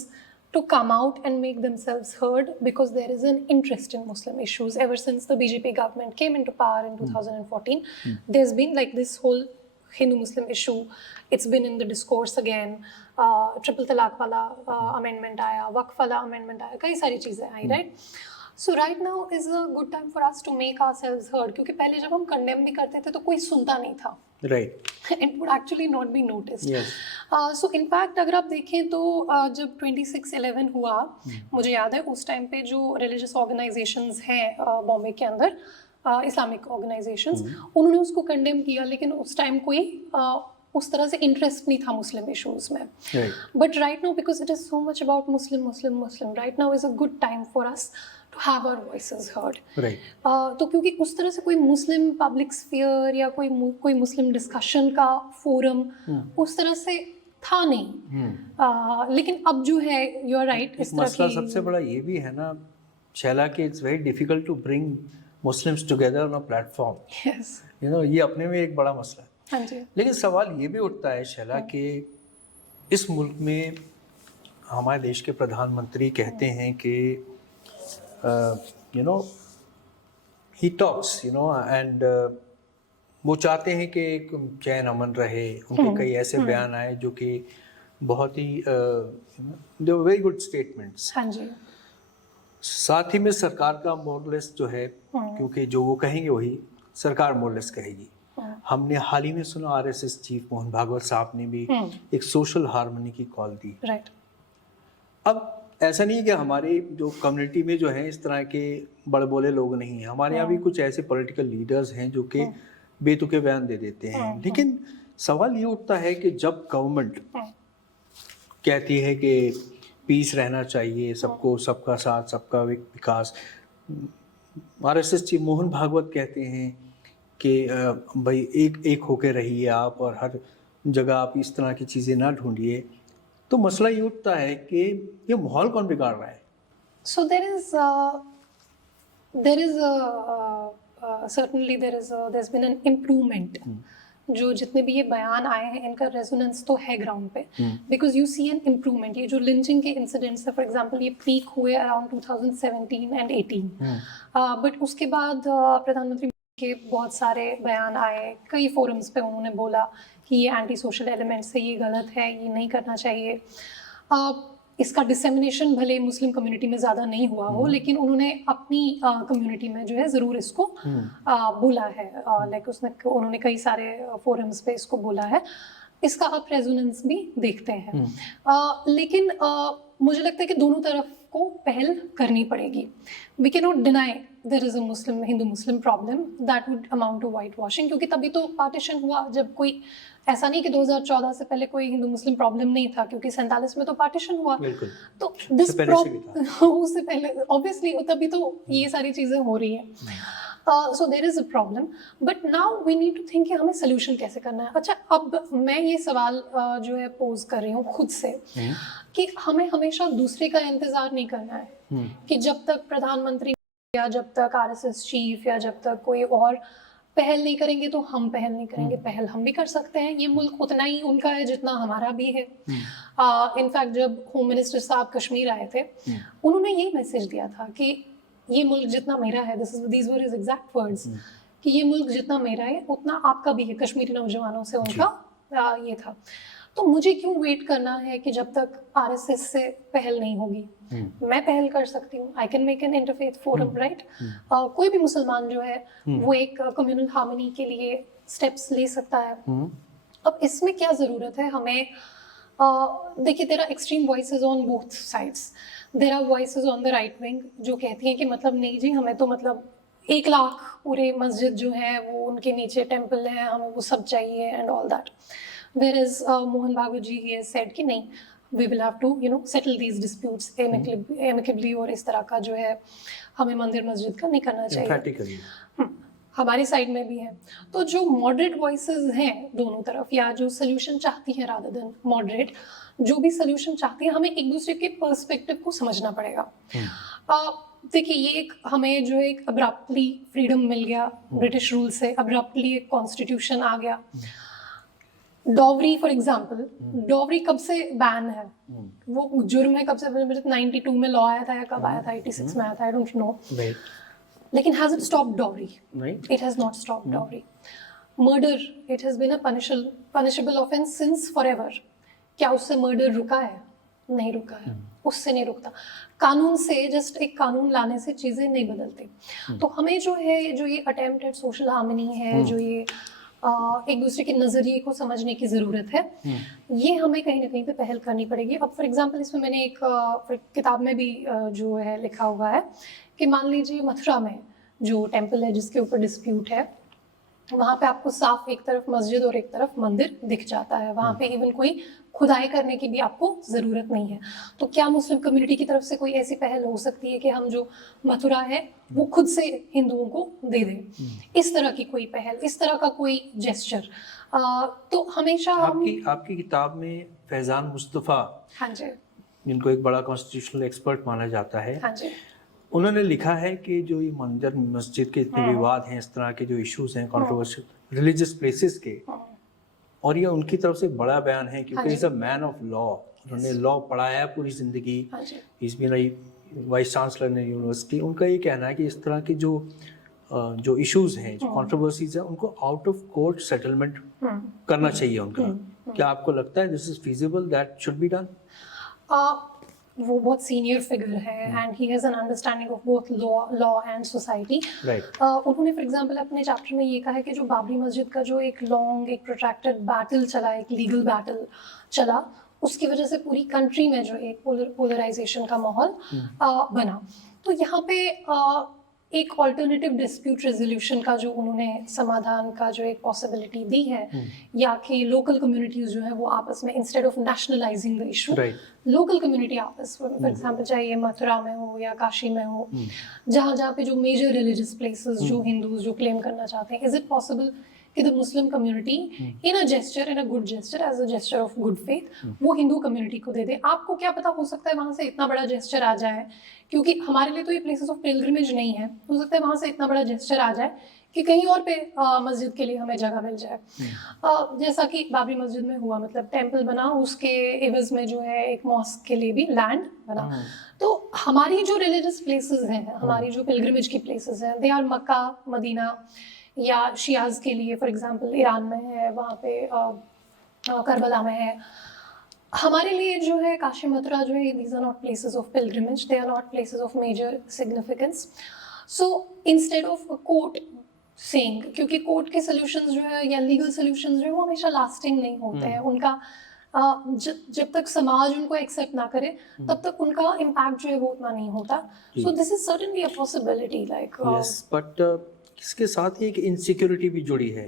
to come out and make themselves heard because there is an interest in Muslim issues. Ever since the BJP government came into power in 2014, there's been like this whole Hindu-Muslim issue. It's been in the discourse again. Triple Talaq wala amendment आया, वक्फ वाला amendment आया, कई सारी चीज़ें आई, right? So right now is a good time for us to make ourselves heard, क्योंकि पहले जब हम condemn भी करते थे तो कोई सुनता नहीं था. Right. It would actually not be noticed. Yes. So in fact अगर आप देखें तो जब 26/11 हुआ, मुझे याद है उस टाइम पे जो religious organizations हैं बॉम्बे के अंदर, इस्लामिक ऑर्गेनाइजेशंस, उन्होंने उसको कंडेम किया, लेकिन उस टाइम कोई उस तरह से इंटरेस्ट नहीं था मुस्लिम इश्यूज में. Right. But right now, because it is so much about Muslim, right now is a good time for us to have our voices heard. Right. तो क्योंकि उस तरह से कोई मुस्लिम पब्लिक स्फीयर या कोई मुस्लिम डिस्कशन का फोरम उस तरह से था नहीं. लेकिन अब जो है, यू आर राइट, इस तरह मसला की सबसे बड़ा ये भी है ना शैला कि it's very difficult to bring Muslims together on a platform. Yes. ये अपने में एक बड़ा मसला है. हाँ जी. लेकिन सवाल ये भी उठता है शैला कि इस मुल्क में हमारे देश के प्रधानमंत्री कहते हैं कि ही टॉक्स एंड वो चाहते हैं कि एक चैन अमन रहे. उनके कई ऐसे बयान आए जो कि बहुत ही दे वेरी गुड स्टेटमेंट्स. हाँ जी. साथ ही में सरकार का मोरलेस जो है, क्योंकि जो वो कहेंगे वही सरकार मोरलेस कहेगी. हमने हाल ही में सुना आरएसएस चीफ मोहन भागवत साहब ने भी एक सोशल हार्मनी की कॉल दी. राइट. अब ऐसा नहीं है कि हमारे जो कम्युनिटी में जो है इस तरह के बड़बोले लोग नहीं हैं. हमारे यहाँ भी कुछ ऐसे पॉलिटिकल लीडर्स हैं जो कि बेतुके बयान दे देते हैं. लेकिन सवाल ये उठता है कि जब गवर्नमेंट कहती है कि पीस रहना चाहिए, सबको सबका साथ सबका विकास, आरएसएस चीफ मोहन भागवत कहते हैं कि भाई एक होके रहिए आप और हर जगह आप इस तरह की चीज़ें ना ढूंढिए. तो मसला ये उठता है कि ये माहौल कौन बिगाड़ रहा है? So certainly there's been an improvement. जो जितने भी ये बयान आए हैं इनका रेजोनेंस तो है ग्राउंड पे, because you see an improvement. ये जो लिंचिंग के इंसिडेंट्स है फॉर एग्जांपल, ये पीक हुए अराउंड 2017 एंड 18. बट उसके बाद प्रधानमंत्री के बहुत सारे बयान आए, कई फोरम्स पे उन्होंने बोला कि ये एंटी सोशल एलिमेंट्स है, ये गलत है, ये नहीं करना चाहिए. इसका डिसेमिनेशन भले मुस्लिम कम्युनिटी में ज़्यादा नहीं हुआ हो, लेकिन उन्होंने अपनी कम्युनिटी में जो है ज़रूर इसको बोला है. लाइक उन्होंने कई सारे फोरम्स पे इसको बोला है. इसका आप रेजोनेंस भी देखते हैं. लेकिन मुझे लगता है कि दोनों तरफ को पहल करनी पड़ेगी. We can not deny there is a Hindu Muslim problem that would amount to white washing, क्योंकि तभी तो पार्टीशन हुआ. जब कोई ऐसा नहीं कि 2014 से पहले कोई हिंदू मुस्लिम प्रॉब्लम नहीं था, क्योंकि 47 में तो पार्टीशन हुआ. तो दिस उससे पहले ऑब्वियसली तभी तो ये सारी चीज़ें हो रही हैं. So there is a problem, but now we need to think कि हमें सोल्यूशन कैसे करना है. अच्छा, अब मैं ये सवाल जो है पोज कर रही हूँ खुद से कि हमें हमेशा दूसरे का इंतज़ार नहीं करना है कि जब तक प्रधानमंत्री या जब तक आरएसएस चीफ या जब तक कोई और पहल नहीं करेंगे तो हम पहल नहीं करेंगे. पहल हम भी कर सकते हैं. ये मुल्क उतना ही उनका है जितना हमारा भी है. इनफैक्ट जब होम मिनिस्टर साहब कश्मीर आए थे, उन्होंने यही मैसेज दिया था कि ये मुल्क जितना मेरा है, these were his exact words, कि ये मुल्क जितना मेरा है उतना आपका भी है. कश्मीरी नौजवानों से उनका ये था. तो मुझे क्यों वेट करना है कि जब तक आरएसएस से पहल नहीं होगी. मैं पहल कर सकती हूँ. I can make an interfaith forum, right. कोई भी मुसलमान जो है वो एक कम्युनल हार्मनी के लिए स्टेप्स ले सकता है. अब इसमें क्या ज़रूरत है हमें? देखिए, there are extreme voices on both sides. There are voices on the right wing जो कहती हैं कि मतलब नहीं जी, हमें तो मतलब 1 लाख पूरे मस्जिद जो है वो उनके नीचे टेम्पल है, हमें वो सब चाहिए and all that. There is Mohan Bhagwat ji, he has said कि नहीं, we will have to settle these disputes amicably, और इस तरह का जो है हमें मंदिर मस्जिद का नहीं करना चाहिए. हमारी साइड में भी है. तो जो मॉडरेट वॉइसेस हैं दोनों तरफ, या जो सोल्यूशन चाहती हैं रादर देन मॉडरेट, जो भी सोल्यूशन चाहती हैं, हमें एक दूसरे के पर्सपेक्टिव को समझना पड़ेगा. देखिए, ये एक हमें जो एक अब्रप्टली फ्रीडम मिल गया ब्रिटिश रूल से, अब्रप्टली एक कॉन्स्टिट्यूशन आ गया. डॉवरी फॉर एग्जाम्पल, डॉवरी कब से बैन है? वो जुर्म है कब से? 92 में लॉ आया था या कब आया था? 86 में आया था, आई डोंट नो. लेकिन has it stop dowry? It has not stop dowry. Murder, it has been a punishable offence since forever. क्या उससे मर्डर रुका है? नहीं रुका है. उससे नहीं रुकता. कानून से, जस्ट एक कानून लाने से चीज़ें नहीं बदलती. तो हमें जो है, जो ये अटेम्प्ट एट सोशल हार्मनी है, जो ये एक दूसरे के नज़रिए को समझने की ज़रूरत है, ये हमें कहीं ना कहीं पे पहल करनी पड़ेगी. अब फॉर एग्जांपल, इसमें मैंने एक किताब में भी जो है लिखा हुआ है कि मान लीजिए मथुरा में जो टेम्पल है जिसके ऊपर डिस्प्यूट है, वहाँ पे आपको साफ एक तरफ मस्जिद और एक तरफ मंदिर दिख जाता है, वहाँ पे इवन कोई खुदाई करने की भी आपको ज़रूरत नहीं है। तो क्या मुस्लिम कम्युनिटी की तरफ से कोई ऐसी पहल हो सकती है कि हम जो मथुरा है वो खुद से हिंदुओं को दे दें? इस तरह की कोई पहल, इस तरह का कोई जेस्चर, तो हमेशा हम आपकी किताब में फैज़ान मुस्तफ़ा, हाँ जी, जिनको एक बड़ा कॉन्स्टिट्यूशनल एक्सपर्ट माना जाता है, हाँ जी, उन्होंने लिखा है कि जो ये मंदिर मस्जिद के इतने विवाद हैं, इस तरह के जो इश्यूज हैं कंट्रोवर्शियल रिलीजियस प्लेसेस के, और ये उनकी तरफ से एक बड़ा बयान है क्योंकि is a man of law, उन्होंने लॉ पढ़ाया है पूरी जिंदगी, इसमें रही वाइस चांसलर ने यूनिवर्सिटी। उनका ये कहना है कि इस तरह के जो इश्यूज हैं, जो कंट्रोवर्सीज हैं, उनको आउट ऑफ कोर्ट सेटलमेंट करना चाहिए उनका। क्या आपको लगता है this is feasible, that should be done? वो बहुत सीनियर फिगर है and he has an understanding of both law and society. उन्होंने फॉर एग्जांपल अपने चैप्टर में ये कहा है कि जो बाबरी मस्जिद का जो एक लॉन्ग, एक प्रोट्रैक्टेड बैटल चला, एक लीगल बैटल चला, उसकी वजह से पूरी कंट्री में जो एक पोलराइजेशन का माहौल बना। तो यहाँ पे एक ऑल्टरनेटिव डिस्प्यूट रेजोल्यूशन का जो उन्होंने समाधान का जो एक पॉसिबिलिटी दी है, या कि लोकल कम्युनिटीज जो है वो आपस में instead of nationalizing the issue, local community आपस में, फॉर एग्जांपल चाहे ये मथुरा में हो या काशी में हो, जहाँ पे जो मेजर रिलीजियस प्लेसेस जो हिंदूज जो क्लेम करना चाहते हैं, इज इट पॉसिबल कि the Muslim community in a gesture, in a good gesture, as a gesture of good faith, वो हिंदू कम्युनिटी को दे दे? आपको क्या पता, हो सकता है वहाँ से इतना बड़ा जेस्चर आ जाए, क्योंकि हमारे लिए तो ये प्लेसेस ऑफ पिलग्रिमेज नहीं है, हो सकता है वहाँ से इतना बड़ा जेस्चर आ जाए कि कहीं और पे मस्जिद के लिए हमें जगह मिल जाए। जैसा कि बाबरी मस्जिद में हुआ, मतलब टेम्पल बना, उसके एवज में जो है एक मॉस्क के लिए भी लैंड बना। तो हमारी जो रिलीजियस प्लेसेस हैं, हमारी जो पिलग्रिमेज की प्लेसेस हैं, दे आर मक्का, मदीना, या शियाज के लिए फॉर एग्जांपल ईरान में है, वहाँ पे करबला में है। हमारे लिए जो है काशी, मथुरा जो है, these are not places of pilgrimage, they are not places of major significance. So instead of a court saying, क्योंकि कोर्ट के solutions जो है या legal solutions जो है वो हमेशा lasting नहीं होते हैं, उनका जब तक समाज उनको एक्सेप्ट ना करे तब तक उनका इम्पैक्ट जो है वो उतना नहीं होता। So this is certainly a possibility, like yes, but इसके साथ ही एक इनसिक्योरिटी भी जुड़ी है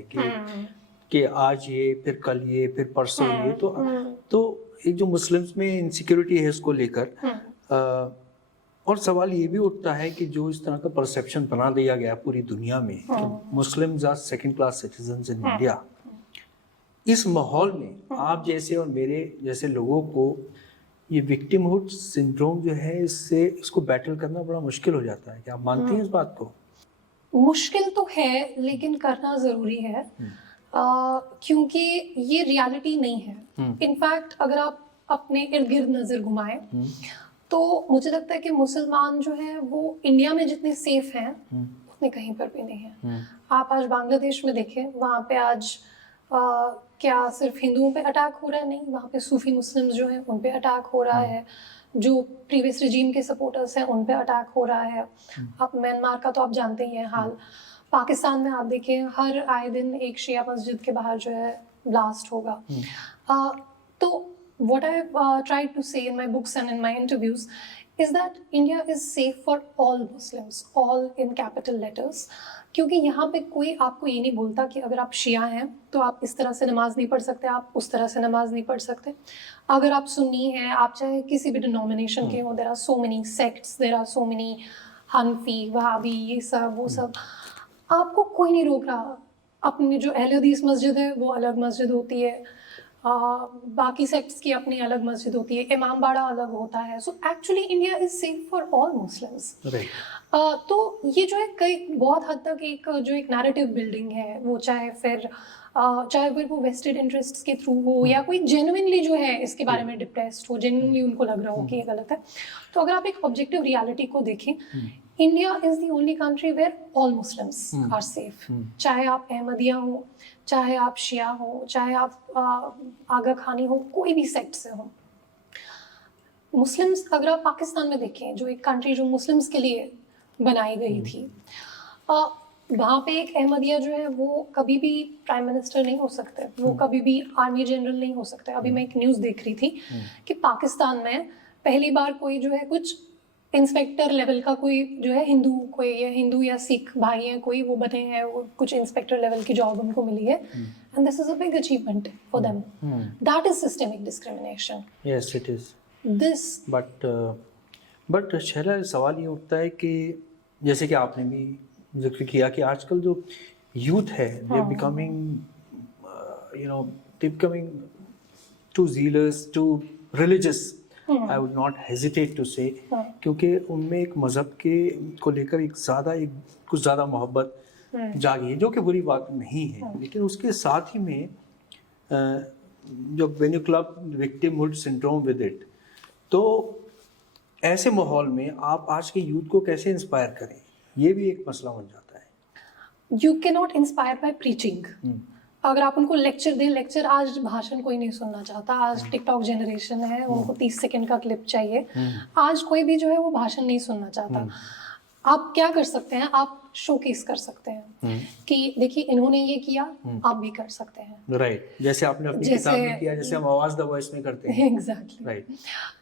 कि आज ये, फिर कल ये, फिर परसों ये, तो एक जो मुस्लिम्स में इनसिक्योरिटी है इसको लेकर, और सवाल ये भी उठता है कि जो इस तरह का परसेप्शन बना दिया गया पूरी दुनिया में कि Muslims are second class citizens in India, इस माहौल में आप जैसे और मेरे जैसे लोगों को ये विक्टिमहुड सिंड्रोम जो है, इसको बैटल करना बड़ा मुश्किल हो जाता है। क्या आप मानती हैं इस बात को? मुश्किल तो है, लेकिन करना ज़रूरी है, क्योंकि ये रियलिटी नहीं है। इनफैक्ट अगर आप अपने इर्द गिर्द नज़र घुमाएं तो मुझे लगता है कि मुसलमान जो है वो इंडिया में जितने सेफ हैं उतने कहीं पर भी नहीं हैं। आप आज बांग्लादेश में देखें, वहाँ पे आज क्या सिर्फ हिंदुओं पे अटैक हो रहा है? नहीं, वहाँ पे सूफी मुस्लिम्स जो हैं उन पे अटैक हो रहा है, जो प्रीवियस रिजीम के सपोर्टर्स हैं उन पे अटैक हो रहा है। आप म्यांमार का तो आप जानते ही हैं हाल, पाकिस्तान में आप देखिए हर आए दिन एक शिया मस्जिद के बाहर जो है ब्लास्ट होगा। तो what I've tried to say in my books and in my interviews is that India is safe for all Muslims, all in capital letters, क्योंकि यहाँ पे कोई आपको ये नहीं बोलता कि अगर आप शिया हैं तो आप इस तरह से नमाज नहीं पढ़ सकते, आप उस तरह से नमाज नहीं पढ़ सकते। अगर आप सुन्नी हैं, आप चाहे किसी भी डिनोमिनेशन के हो, there are so many sects, there are so many Hanafi, Wahabi, ये सब वो सब, आपको कोई नहीं रोक रहा। अपनी जो अहले हदीस मस्जिद है वो अलग मस्जिद होती है, बाकी सेक्ट्स की अपनी अलग मस्जिद होती है, इमाम बाड़ा अलग होता है। So actually India is safe for all Muslims. तो ये जो है कई बहुत हद तक एक नैरेटिव बिल्डिंग है, वो चाहे फिर वो वेस्टेड इंटरेस्ट्स के थ्रू हो या कोई जेन्युइनली जो है इसके बारे में डिप्रेस्ड हो, जेन्युइनली उनको लग रहा हो कि ये गलत है। तो अगर आप एक ऑब्जेक्टिव रियलिटी को देखें, India is the only country where all Muslims are safe. चाहे आप अहमदिया हो, चाहे आप शिया हो, चाहे आप आगा खानी हो, कोई भी सेक्ट से हो। मुस्लिम्स अगर आप पाकिस्तान में देखें, जो एक कंट्री जो मुस्लिम्स के लिए बनाई गई थी, वहाँ पे एक अहमदिया जो है वो कभी भी प्राइम मिनिस्टर नहीं हो सकते, वो कभी भी आर्मी जनरल नहीं हो सकते। अभी मैं एक न्यूज़ देख रही थी कि पाकिस्तान में पहली बार कोई जो है कुछ इंस्पेक्टर लेवल का कोई जो है कोई या हिंदू या सिख भाई है कोई, वो बने हैं, वो कुछ इंस्पेक्टर लेवल की जॉब उनको मिली है, and this is a big achievement for them. That is systemic discrimination. Yes it is. This but Shaila, सवाल ये उठता है कि जैसे कि आपने भी जिक्र किया कि आजकल जो यूथ है they becoming too zealous, too religious. I would not hesitate to say, क्योंकि उनमें एक मज़हब के को लेकर कुछ ज़्यादा मोहब्बत जागी है, जो कि बुरी बात नहीं है. लेकिन उसके साथ ही में जो when you club victimhood syndrome with it, तो ऐसे माहौल में आप आज के यूथ को कैसे इंस्पायर करें, ये भी एक मसला बन जाता है. You can not inspire by preaching. अगर आप उनको लेक्चर दें, लेक्चर आज भाषण कोई नहीं सुनना चाहता. आज टिकटॉक जनरेशन है, उनको 30 सेकंड का क्लिप चाहिए. आज कोई भी जो है वो भाषण नहीं सुनना चाहता. आप क्या कर सकते हैं, आप शोकेस कर सकते हैं कि देखिए इन्होंने ये किया, आप भी कर सकते हैं. राइट, जैसे आपने अपनी किताब में किया, जैसे हम आवाज द वॉइस में करते हैं. एग्जैक्टली. राइट.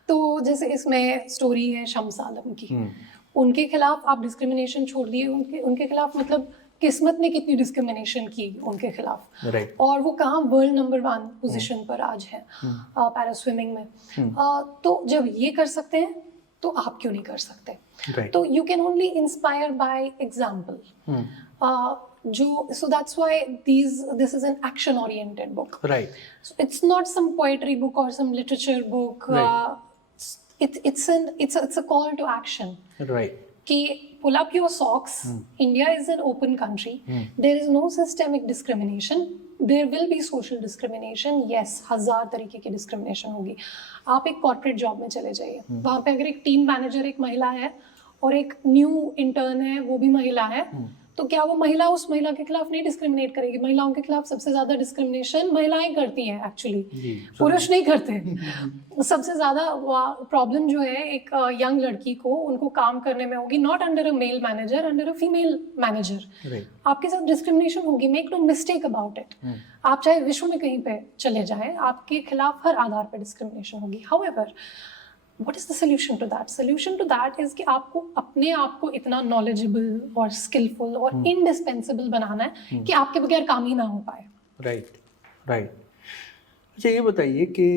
तो जैसे इसमें स्टोरी है शम्स आलम की. उनके खिलाफ आप डिस्क्रिमिनेशन छोड़ दिए, उनके खिलाफ मतलब किस्मत ने कितनी डिस्क्रिमिनेशन की उनके खिलाफ. Right. और वो कहाँ वर्ल्ड नंबर 1 पोजीशन पर आज है पैरा स्विमिंग में. तो जब ये कर सकते हैं तो आप क्यों नहीं कर सकते. Right. तो you can only inspire by example. So that's why this is an action oriented book. Right. So it's not some poetry book or some literature book. Right. It's a call to action. Right. कि pull up your socks. India is an open country. There is no systemic discrimination. There will be social discrimination. Yes, 1000 तरीके की discrimination होगी. आप एक corporate job में चले जाइए, वहाँ पे अगर एक टीम मैनेजर एक महिला है और एक न्यू इंटर्न है वो भी महिला है, तो क्या वो महिला उस महिला के खिलाफ नहीं डिस्क्रिमिनेट करेगी. महिलाओं के खिलाफ सबसे ज्यादा डिस्क्रिमिनेशन महिलाएं करती हैं एक्चुअली, पुरुष नहीं करते. सबसे ज्यादा प्रॉब्लम जो है एक यंग लड़की को उनको काम करने में होगी, not under a male manager, under a female manager. आपके साथ डिस्क्रिमिनेशन होगी, make no mistake about it. आप चाहे विश्व में कहीं पे चले जाएं, आपके खिलाफ हर आधार पर डिस्क्रिमिनेशन होगी. However, what is the solution to that? Solution to that is कि आपको अपने आप को इतना knowledgeable और skillful और indispensable बनाना है कि आपके बगैर काम ही ना हो पाए. राइट. अच्छा, ये बताइए कि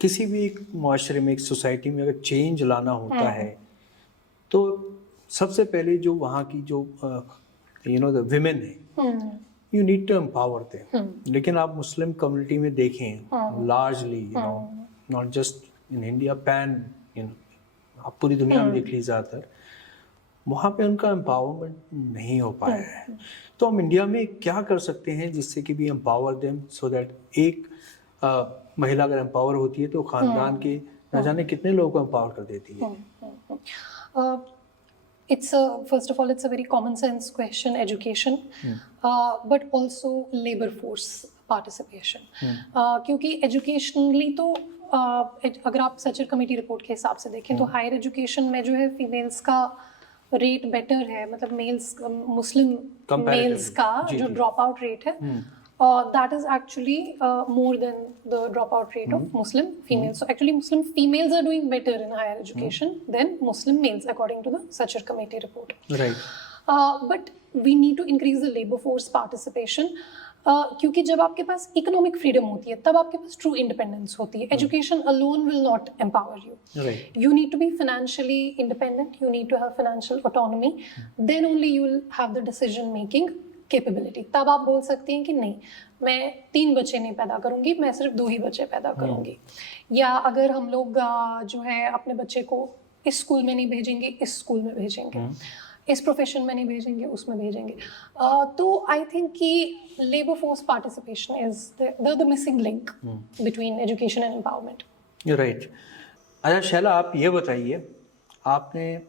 किसी भी एक माशरे में, एक सोसाइटी में अगर चेंज लाना होता है तो सबसे पहले जो वहाँ की जो द विमेन है, you need to empower them. लेकिन आप मुस्लिम कम्युनिटी में देखें, largely not just in India, pan आप पूरी दुनिया में देख लीजिए, ज़्यादातर वहाँ पे उनका एम्पावरमेंट नहीं हो पाया है. तो हम इंडिया में क्या कर सकते हैं जिससे कि भी एम्पावर देम, सो दैट एक महिला अगर एम्पावर होती है तो खानदान के न जाने कितने लोगों को एम्पावर कर देती है. First of all, it's a very common sense question, education, but also labor force participation. क्योंकि educationally तो अगर आप सचर कमेटी रिपोर्ट के हिसाब से देखें तो हायर एजुकेशन में जो है फीमेल्स का रेट बेटर है, मतलब मेल्स, मुस्लिम मेल्स का जो ड्रॉप आउट रेट है, that is actually more than the drop out rate of Muslim females. So actually Muslim females are doing better in higher education than Muslim males according to the Sachar committee report. But we need to increase the labour force participation. क्योंकि जब आपके पास economic freedom होती है तब आपके पास true independence होती है. Education alone will not empower you. You need to be financially independent, you need to have financial autonomy, then only you will have the decision making capability. तब आप बोल सकते हैं कि नहीं, मैं 3 बच्चे नहीं पैदा करूंगी, मैं सिर्फ 2 ही बच्चे पैदा करूंगी. या अगर हम लोग जो है अपने बच्चे को इस स्कूल में नहीं भेजेंगे, इस स्कूल में भेजेंगे, इस प्रोफेशन में नहीं भेजेंगे, उसमें भेजेंगे. तो आई थिंक कि labour force participation is the missing link between education and empowerment. Right. अच्छा शैला, आप ये बताइए, आपने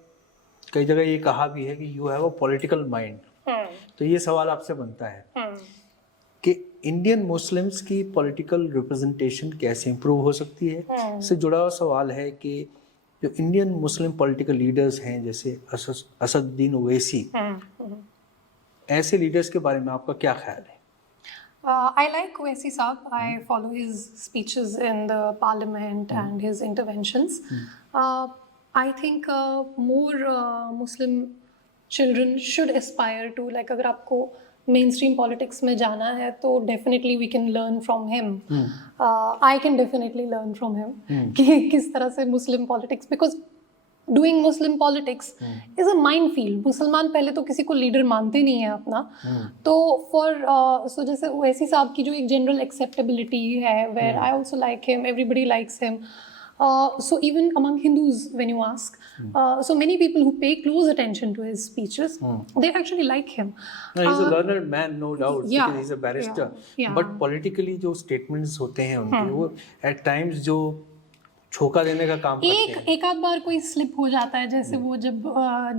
कई जगह ये कहा भी है कि you have a political mind. तो ये सवाल आपसे बनता है कि इंडियन मुस्लिम्स की पॉलिटिकल रिप्रेजेंटेशन कैसे इम्प्रूव हो सकती है. इससे जुड़ा हुआ सवाल है कि जो इंडियन मुस्लिम पॉलिटिकल लीडर्स हैं जैसे असदुद्दीन ओवैसी, ऐसे लीडर्स के बारे में आपका क्या ख्याल है? I like Owaisi Saab. I follow his speeches in the parliament and his interventions. I think more Muslim children should aspire to, like, अगर आपको mainstream politics में जाना है तो definitely we can learn from him. I can definitely learn from him कि किस तरह से Muslim politics, because doing Muslim politics is a minefield. मुसलमान पहले तो किसी को लीडर मानते नहीं है अपना, तो so जैसे ओवैसी साहब की जो एक general acceptability है, where I also like him, everybody likes him. So even among Hindus, when you ask, so many people who pay close attention to his speeches, they actually like him. No, he's a learned man, no doubt, yeah, because he's a barrister. yeah. But politically जो statements होते हैं उनके, वो at times जो छोका देने का काम करते हैं. एक आध बार कोई स्लिप हो जाता है, जैसे वो जब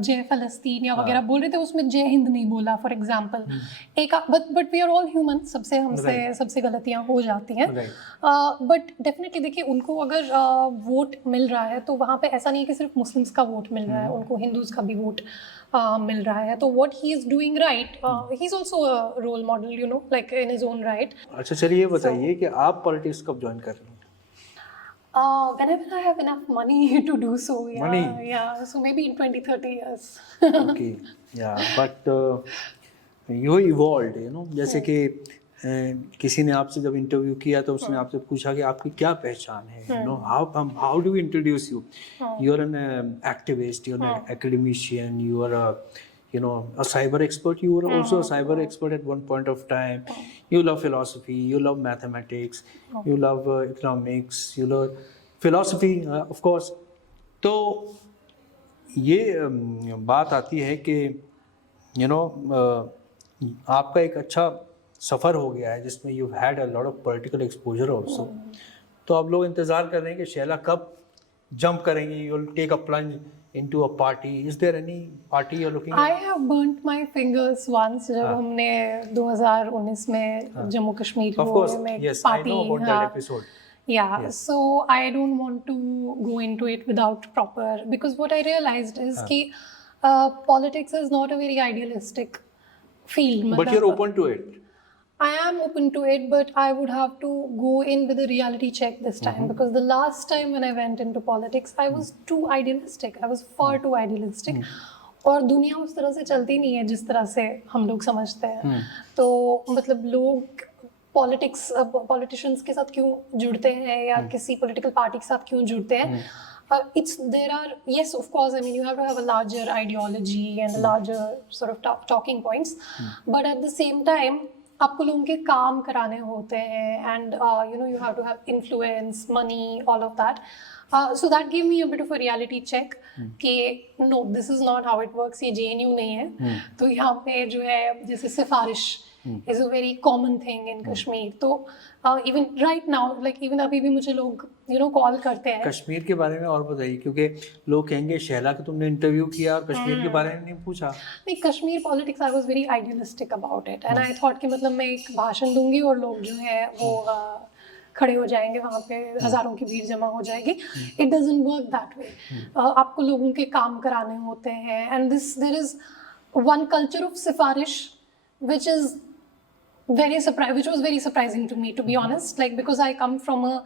जय फलस्तीन या वगैरह बोल रहे थे, उसमें जय हिंद नहीं बोला for example. But we are all human, सबसे गलतियां हो जाती हैं. बट डेफिनेटली देखिए, उनको अगर वोट मिल रहा है तो वहाँ पे ऐसा नहीं है कि सिर्फ मुस्लिम्स का वोट मिल रहा है, उनको हिंदूज का भी वोट मिल रहा है. तो what he is doing right, he is also a role model, you know, like in his own right. अच्छा, चलिए ये बताइए कि आप पॉलिटिक्स कब ज्वाइन कर रहे हैं? Whenever I have enough money to do so, yeah. Money? Yeah, so maybe in 20-30 years. Okay, yeah, but you evolved, you know, जैसे कि किसी ने आपसे जब इंटरव्यू किया तो उसने आपसे पूछा कि आपकी क्या पहचान है, you know, how do we introduce you? You are an activist, you are an academician, you are a cyber expert. You were also a cyber expert at one point of time. You love philosophy, you love mathematics, you love economics, you love philosophy, of course. तो ये बात आती है कि आपका एक अच्छा सफ़र हो गया है जिसमें you had a lot of political exposure also. तो अब लोग इंतज़ार कर रहे हैं कि शैला कब जंप करेंगी, you will take a plunge into a party. Is there any party you're looking at? I have burnt my fingers once जब हमने 2019 में जम्मू कश्मीर में yes, party. I know about that episode. Yeah, yes. So I don't want to go into it without proper, because what I realized is कि politics is not a very idealistic field. But you're open to it. I am open to it, but I would have to go in with a reality check this time, because the last time when I went into politics, I was too idealistic. I was far too idealistic. और दुनिया उस तरह से चलती नहीं है जिस तरह से हम लोग समझते हैं. तो मतलब लोग पॉलिटिशियंस के साथ क्यों जुड़ते हैं या किसी पॉलिटिकल पार्टी के साथ क्यों जुड़ते हैं? Yes, of course, I mean, you have to have a larger ideology and a larger sort of talking points, but at the same time, आपको लोगों के काम कराने होते हैं, and you have to have influence, money, all of that. So that gave me a bit of a reality check कि no, this is not how it works. ये JNU नहीं है. तो यहाँ पे जो है जैसे सिफारिश is a very common thing in Kashmir. तो even right now, like even अभी भी मुझे लोग कॉल करते हैं. कश्मीर के बारे में और बताइए, क्योंकि लोग कहेंगे शैला को तुमने इंटरव्यू किया और कश्मीर के बारे में नहीं पूछा. नहीं, Kashmir politics I was very idealistic about it, and I thought कि मतलब मैं एक भाषण दूंगी और लोग जो है वो खड़े हो जाएंगे, वहाँ पे हजारों की भीड़ जमा हो जाएगी. It doesn't work that way. आपको लोगों के काम कराने होते हैं, and there is one culture of सिफारिश which was very surprising to me, to be honest, like because I come from a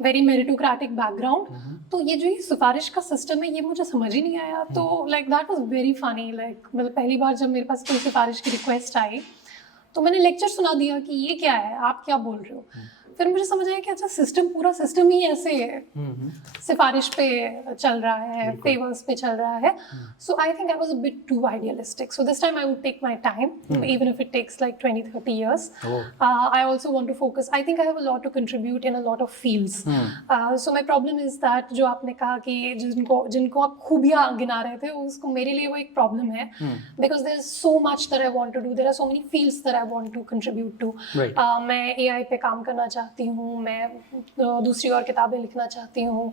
very meritocratic background. तो ये जो सिफारिश का सिस्टम है ये मुझे समझ ही नहीं आया. तो like that was very funny. like मतलब पहली बार जब मेरे पास कोई सिफारिश की रिक्वेस्ट आई तो मैंने लेक्चर सुना दिया कि ये क्या है, आप क्या बोल रहे हो. फिर मुझे समझ आया कि अच्छा पूरा सिस्टम ही ऐसे है, सिफारिश पे चल रहा है, फेवर्स पे चल रहा है. So I think I was a bit too idealistic. So this time I would take my time, even if it takes like 20-30 years. I also want to focus. I think I have a lot to contribute in a lot of fields. So my problem is that जो आपने कहा कि जिनको आप खूबियाँ गिना रहे थे, उसको मेरे लिए वो एक प्रॉब्लम है, because there is so much that I want to do. There are so many fields that I want to contribute to. मैं AI पे काम करना चाहती हूँ, मैं दूसरी और किताबें लिखना चाहती हूँ.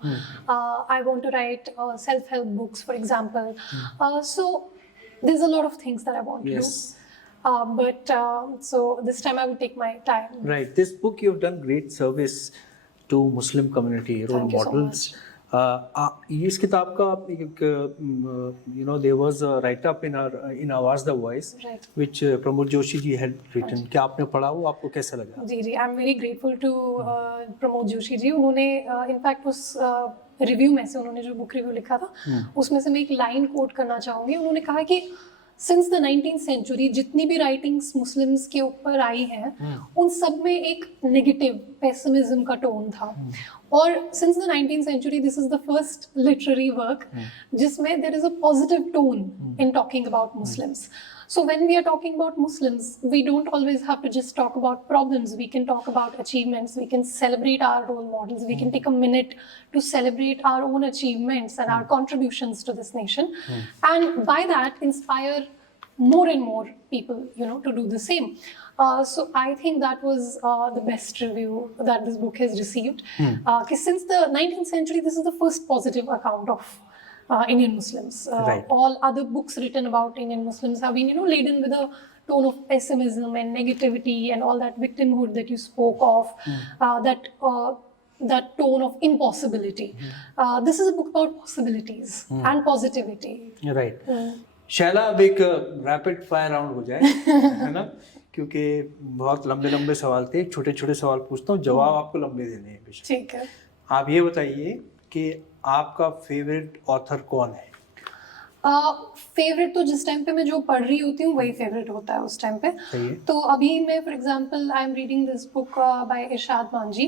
I want to write self-help books, for example. So there's a lot of things that I want to do. But so this time I will take my time. Right. This book you've done great service to Muslim community, role models. इस किताब का there was a write up in Awaaz the Voice, right, which Pramod Joshi ji had written. क्या आपने पढ़ा, वो आपको कैसा लगा? जी, I'm very grateful to Pramod Joshi ji. उन्होंने in fact उस रिव्यू में से, उन्होंने जो बुक रिव्यू लिखा था उसमें से मैं एक लाइन कोट करना चाहूँगी। उन्होंने कहा कि सिंस द 19th सेंचुरी जितनी भी राइटिंग्स मुस्लिम्स के ऊपर आई हैं उन सब में एक नेगेटिव पेसिमिज्म का टोन था। और since the 19th century this is the first literary work जिसमें there is a positive tone in talking about Muslims. So when we are talking about Muslims, we don't always have to just talk about problems. We can talk about achievements. We can celebrate our role models. We can take a minute to celebrate our own achievements and our contributions to this nation. And by that, inspire more and more people, to do the same. So I think that was the best review that this book has received. Because since the 19th century, this is the first positive account of Indian Muslims. Right. All other books written about Indian Muslims have been, laden with a tone of pessimism and negativity and all that victimhood that you spoke of, that tone of impossibility. This is a book about possibilities and positivity. Right. Shaila, अब एक rapid fire round हो जाए, है ना, क्योंकि बहुत लंबे लंबे सवाल थे, छोटे छोटे सवाल पूछता हूँ, जवाब आपको लंबे देने हैं बेशक। ठीक है। आप ये बताइए कि आपका फेवरेट ऑथर कौन है? फेवरेट तो जिस टाइम पे मैं जो पढ़ रही होती हूँ वही फेवरेट होता है उस टाइम पे। सही है। तो अभी मैं for example I am reading this book by Irshad Manjhi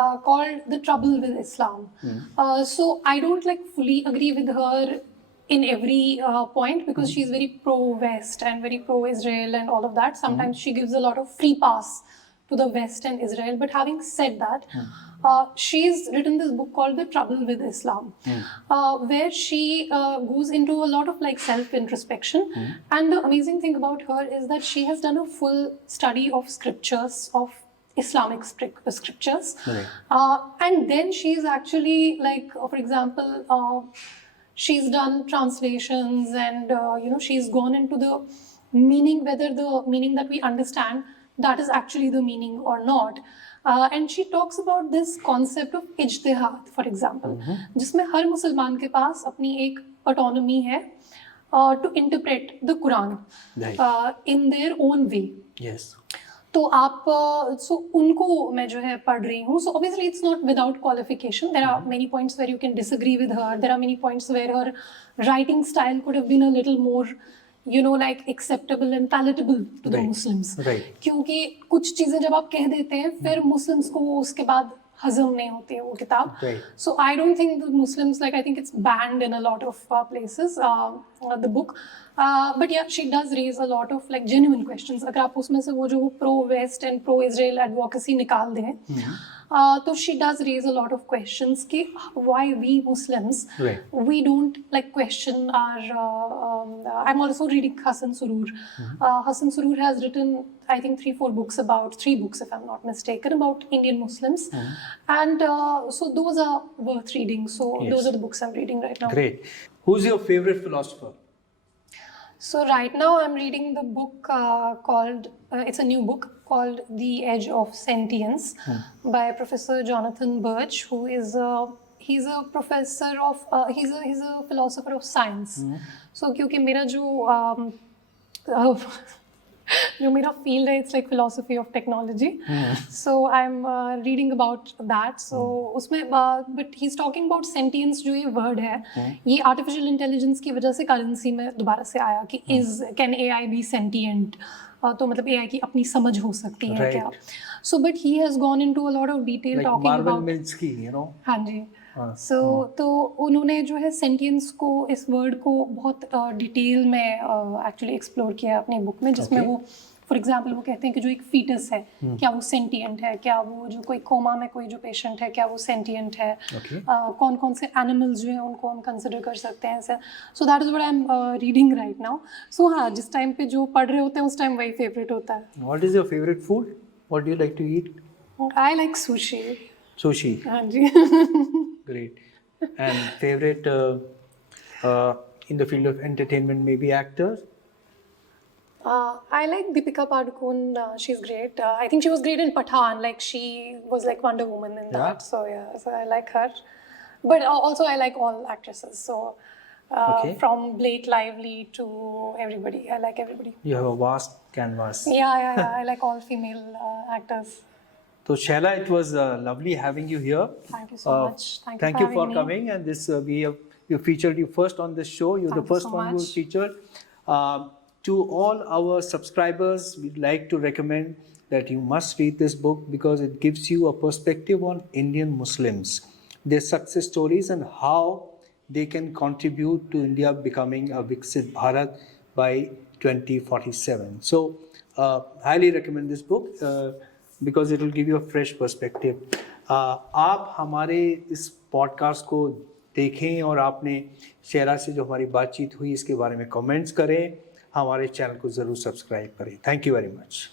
called the trouble with Islam. So I don't like fully agree with her in every point because she's very pro-West and very pro-Israel and all of that. Sometimes she gives a lot of free pass to the West and Israel. But having said that, she's written this book called The Trouble with Islam, where she goes into a lot of like self-introspection. And the amazing thing about her is that she has done a full study of scriptures, of Islamic scriptures. Right. And then she's actually like, for example, she's done translations and she's gone into the meaning, whether the meaning that we understand that is actually the meaning or not. And she talks about this concept of ijtihad, for example, जिसमें हर मुसलमान के पास अपनी एक autonomy है to interpret the Quran in their own way. Yes. तो आप सो उनको मैं जो है पढ़ रही हूँ. So obviously it's not without qualification. There are many points where you can disagree with her. There are many points where her writing style could have been a little more, like acceptable and palatable to the Muslims. Right. क्योंकि कुछ चीजें जब आप कह देते हैं फिर Muslims को वो उसके बाद हजम नहीं होती है वो किताब. Right. So I don't think the Muslims, like I think it's banned in a lot of places, the book. But yeah, she does raise a lot of like genuine questions. अगर आप उसमें से वो जो pro-West and pro-Israel advocacy निकाल दें, तो she does raise a lot of questions कि why we Muslims, we don't like question our. I'm also reading Hasan Surur. Hasan Surur has written, I think 3-4 books three books if I'm not mistaken, about Indian Muslims, and so those are worth reading. So those are the books I'm reading right now. Great. Who's your favorite philosopher? So right now I'm reading the book called, it's a new book called The Edge of Sentience by Professor Jonathan Birch, who is he's a professor of, he's a philosopher of science. So क्योंकि मेरा जो मेरा field है, it's like philosophy of technology. So I'm reading about that. So उसमें but he's talking about sentience, जो ये word है, ये artificial intelligence की वजह से currency में दोबारा से आया कि can AI be sentient? तो मतलब AI की अपनी समझ हो सकती है क्या? So but he has gone into a lot of detail like talking Marvel about Minsky, हाँ जी. So तो उन्होंने जो है sentience को, इस word को बहुत डिटेल में actually explore किया है अपनी बुक में, जिसमें वो फॉर एग्जाम्पल वो कहते हैं कि जो एक फीटस है क्या वो सेंटिएंट है, क्या वो जो कोई कोमा में कोई जो पेशेंट है क्या वो सेंटिएंट है, कौन कौन से एनिमल्स जो हैं उनको हम कंसिडर कर सकते हैं. So that is what I am reading right now. So हाँ, जिस टाइम पे जो पढ़ रहे होते हैं उस टाइम वही फेवरेट होता है. What is your favourite food? What do you like to eat? I like sushi. Sushi. हाँ जी. Great. And favourite in the field of entertainment, maybe actors? I like Deepika Padukone. She's great. I think she was great in Pathaan. Like she was like Wonder Woman in that. So yeah, so I like her. But also I like all actresses. So from Blake Lively to everybody, I like everybody. You have a vast canvas. Yeah. I like all female actors. तो Shaila, it was lovely having you here. Thank you so much. Thank you Thank for you for having me. coming, and this we featured you first on this show. You're the Thank you first so one who much. featured. To all our subscribers, we'd like to recommend that you must read this book because it gives you a perspective on Indian Muslims, their success stories, and how they can contribute to India becoming a Viksit Bharat by 2047. So, highly recommend this book because it will give you a fresh perspective. आप हमारे इस podcast को देखें और आपने शैला से जो हमारी बातचीत हुई इसके बारे में कमेंट्स करें, हमारे चैनल को ज़रूर सब्सक्राइब करें. Thank you very much.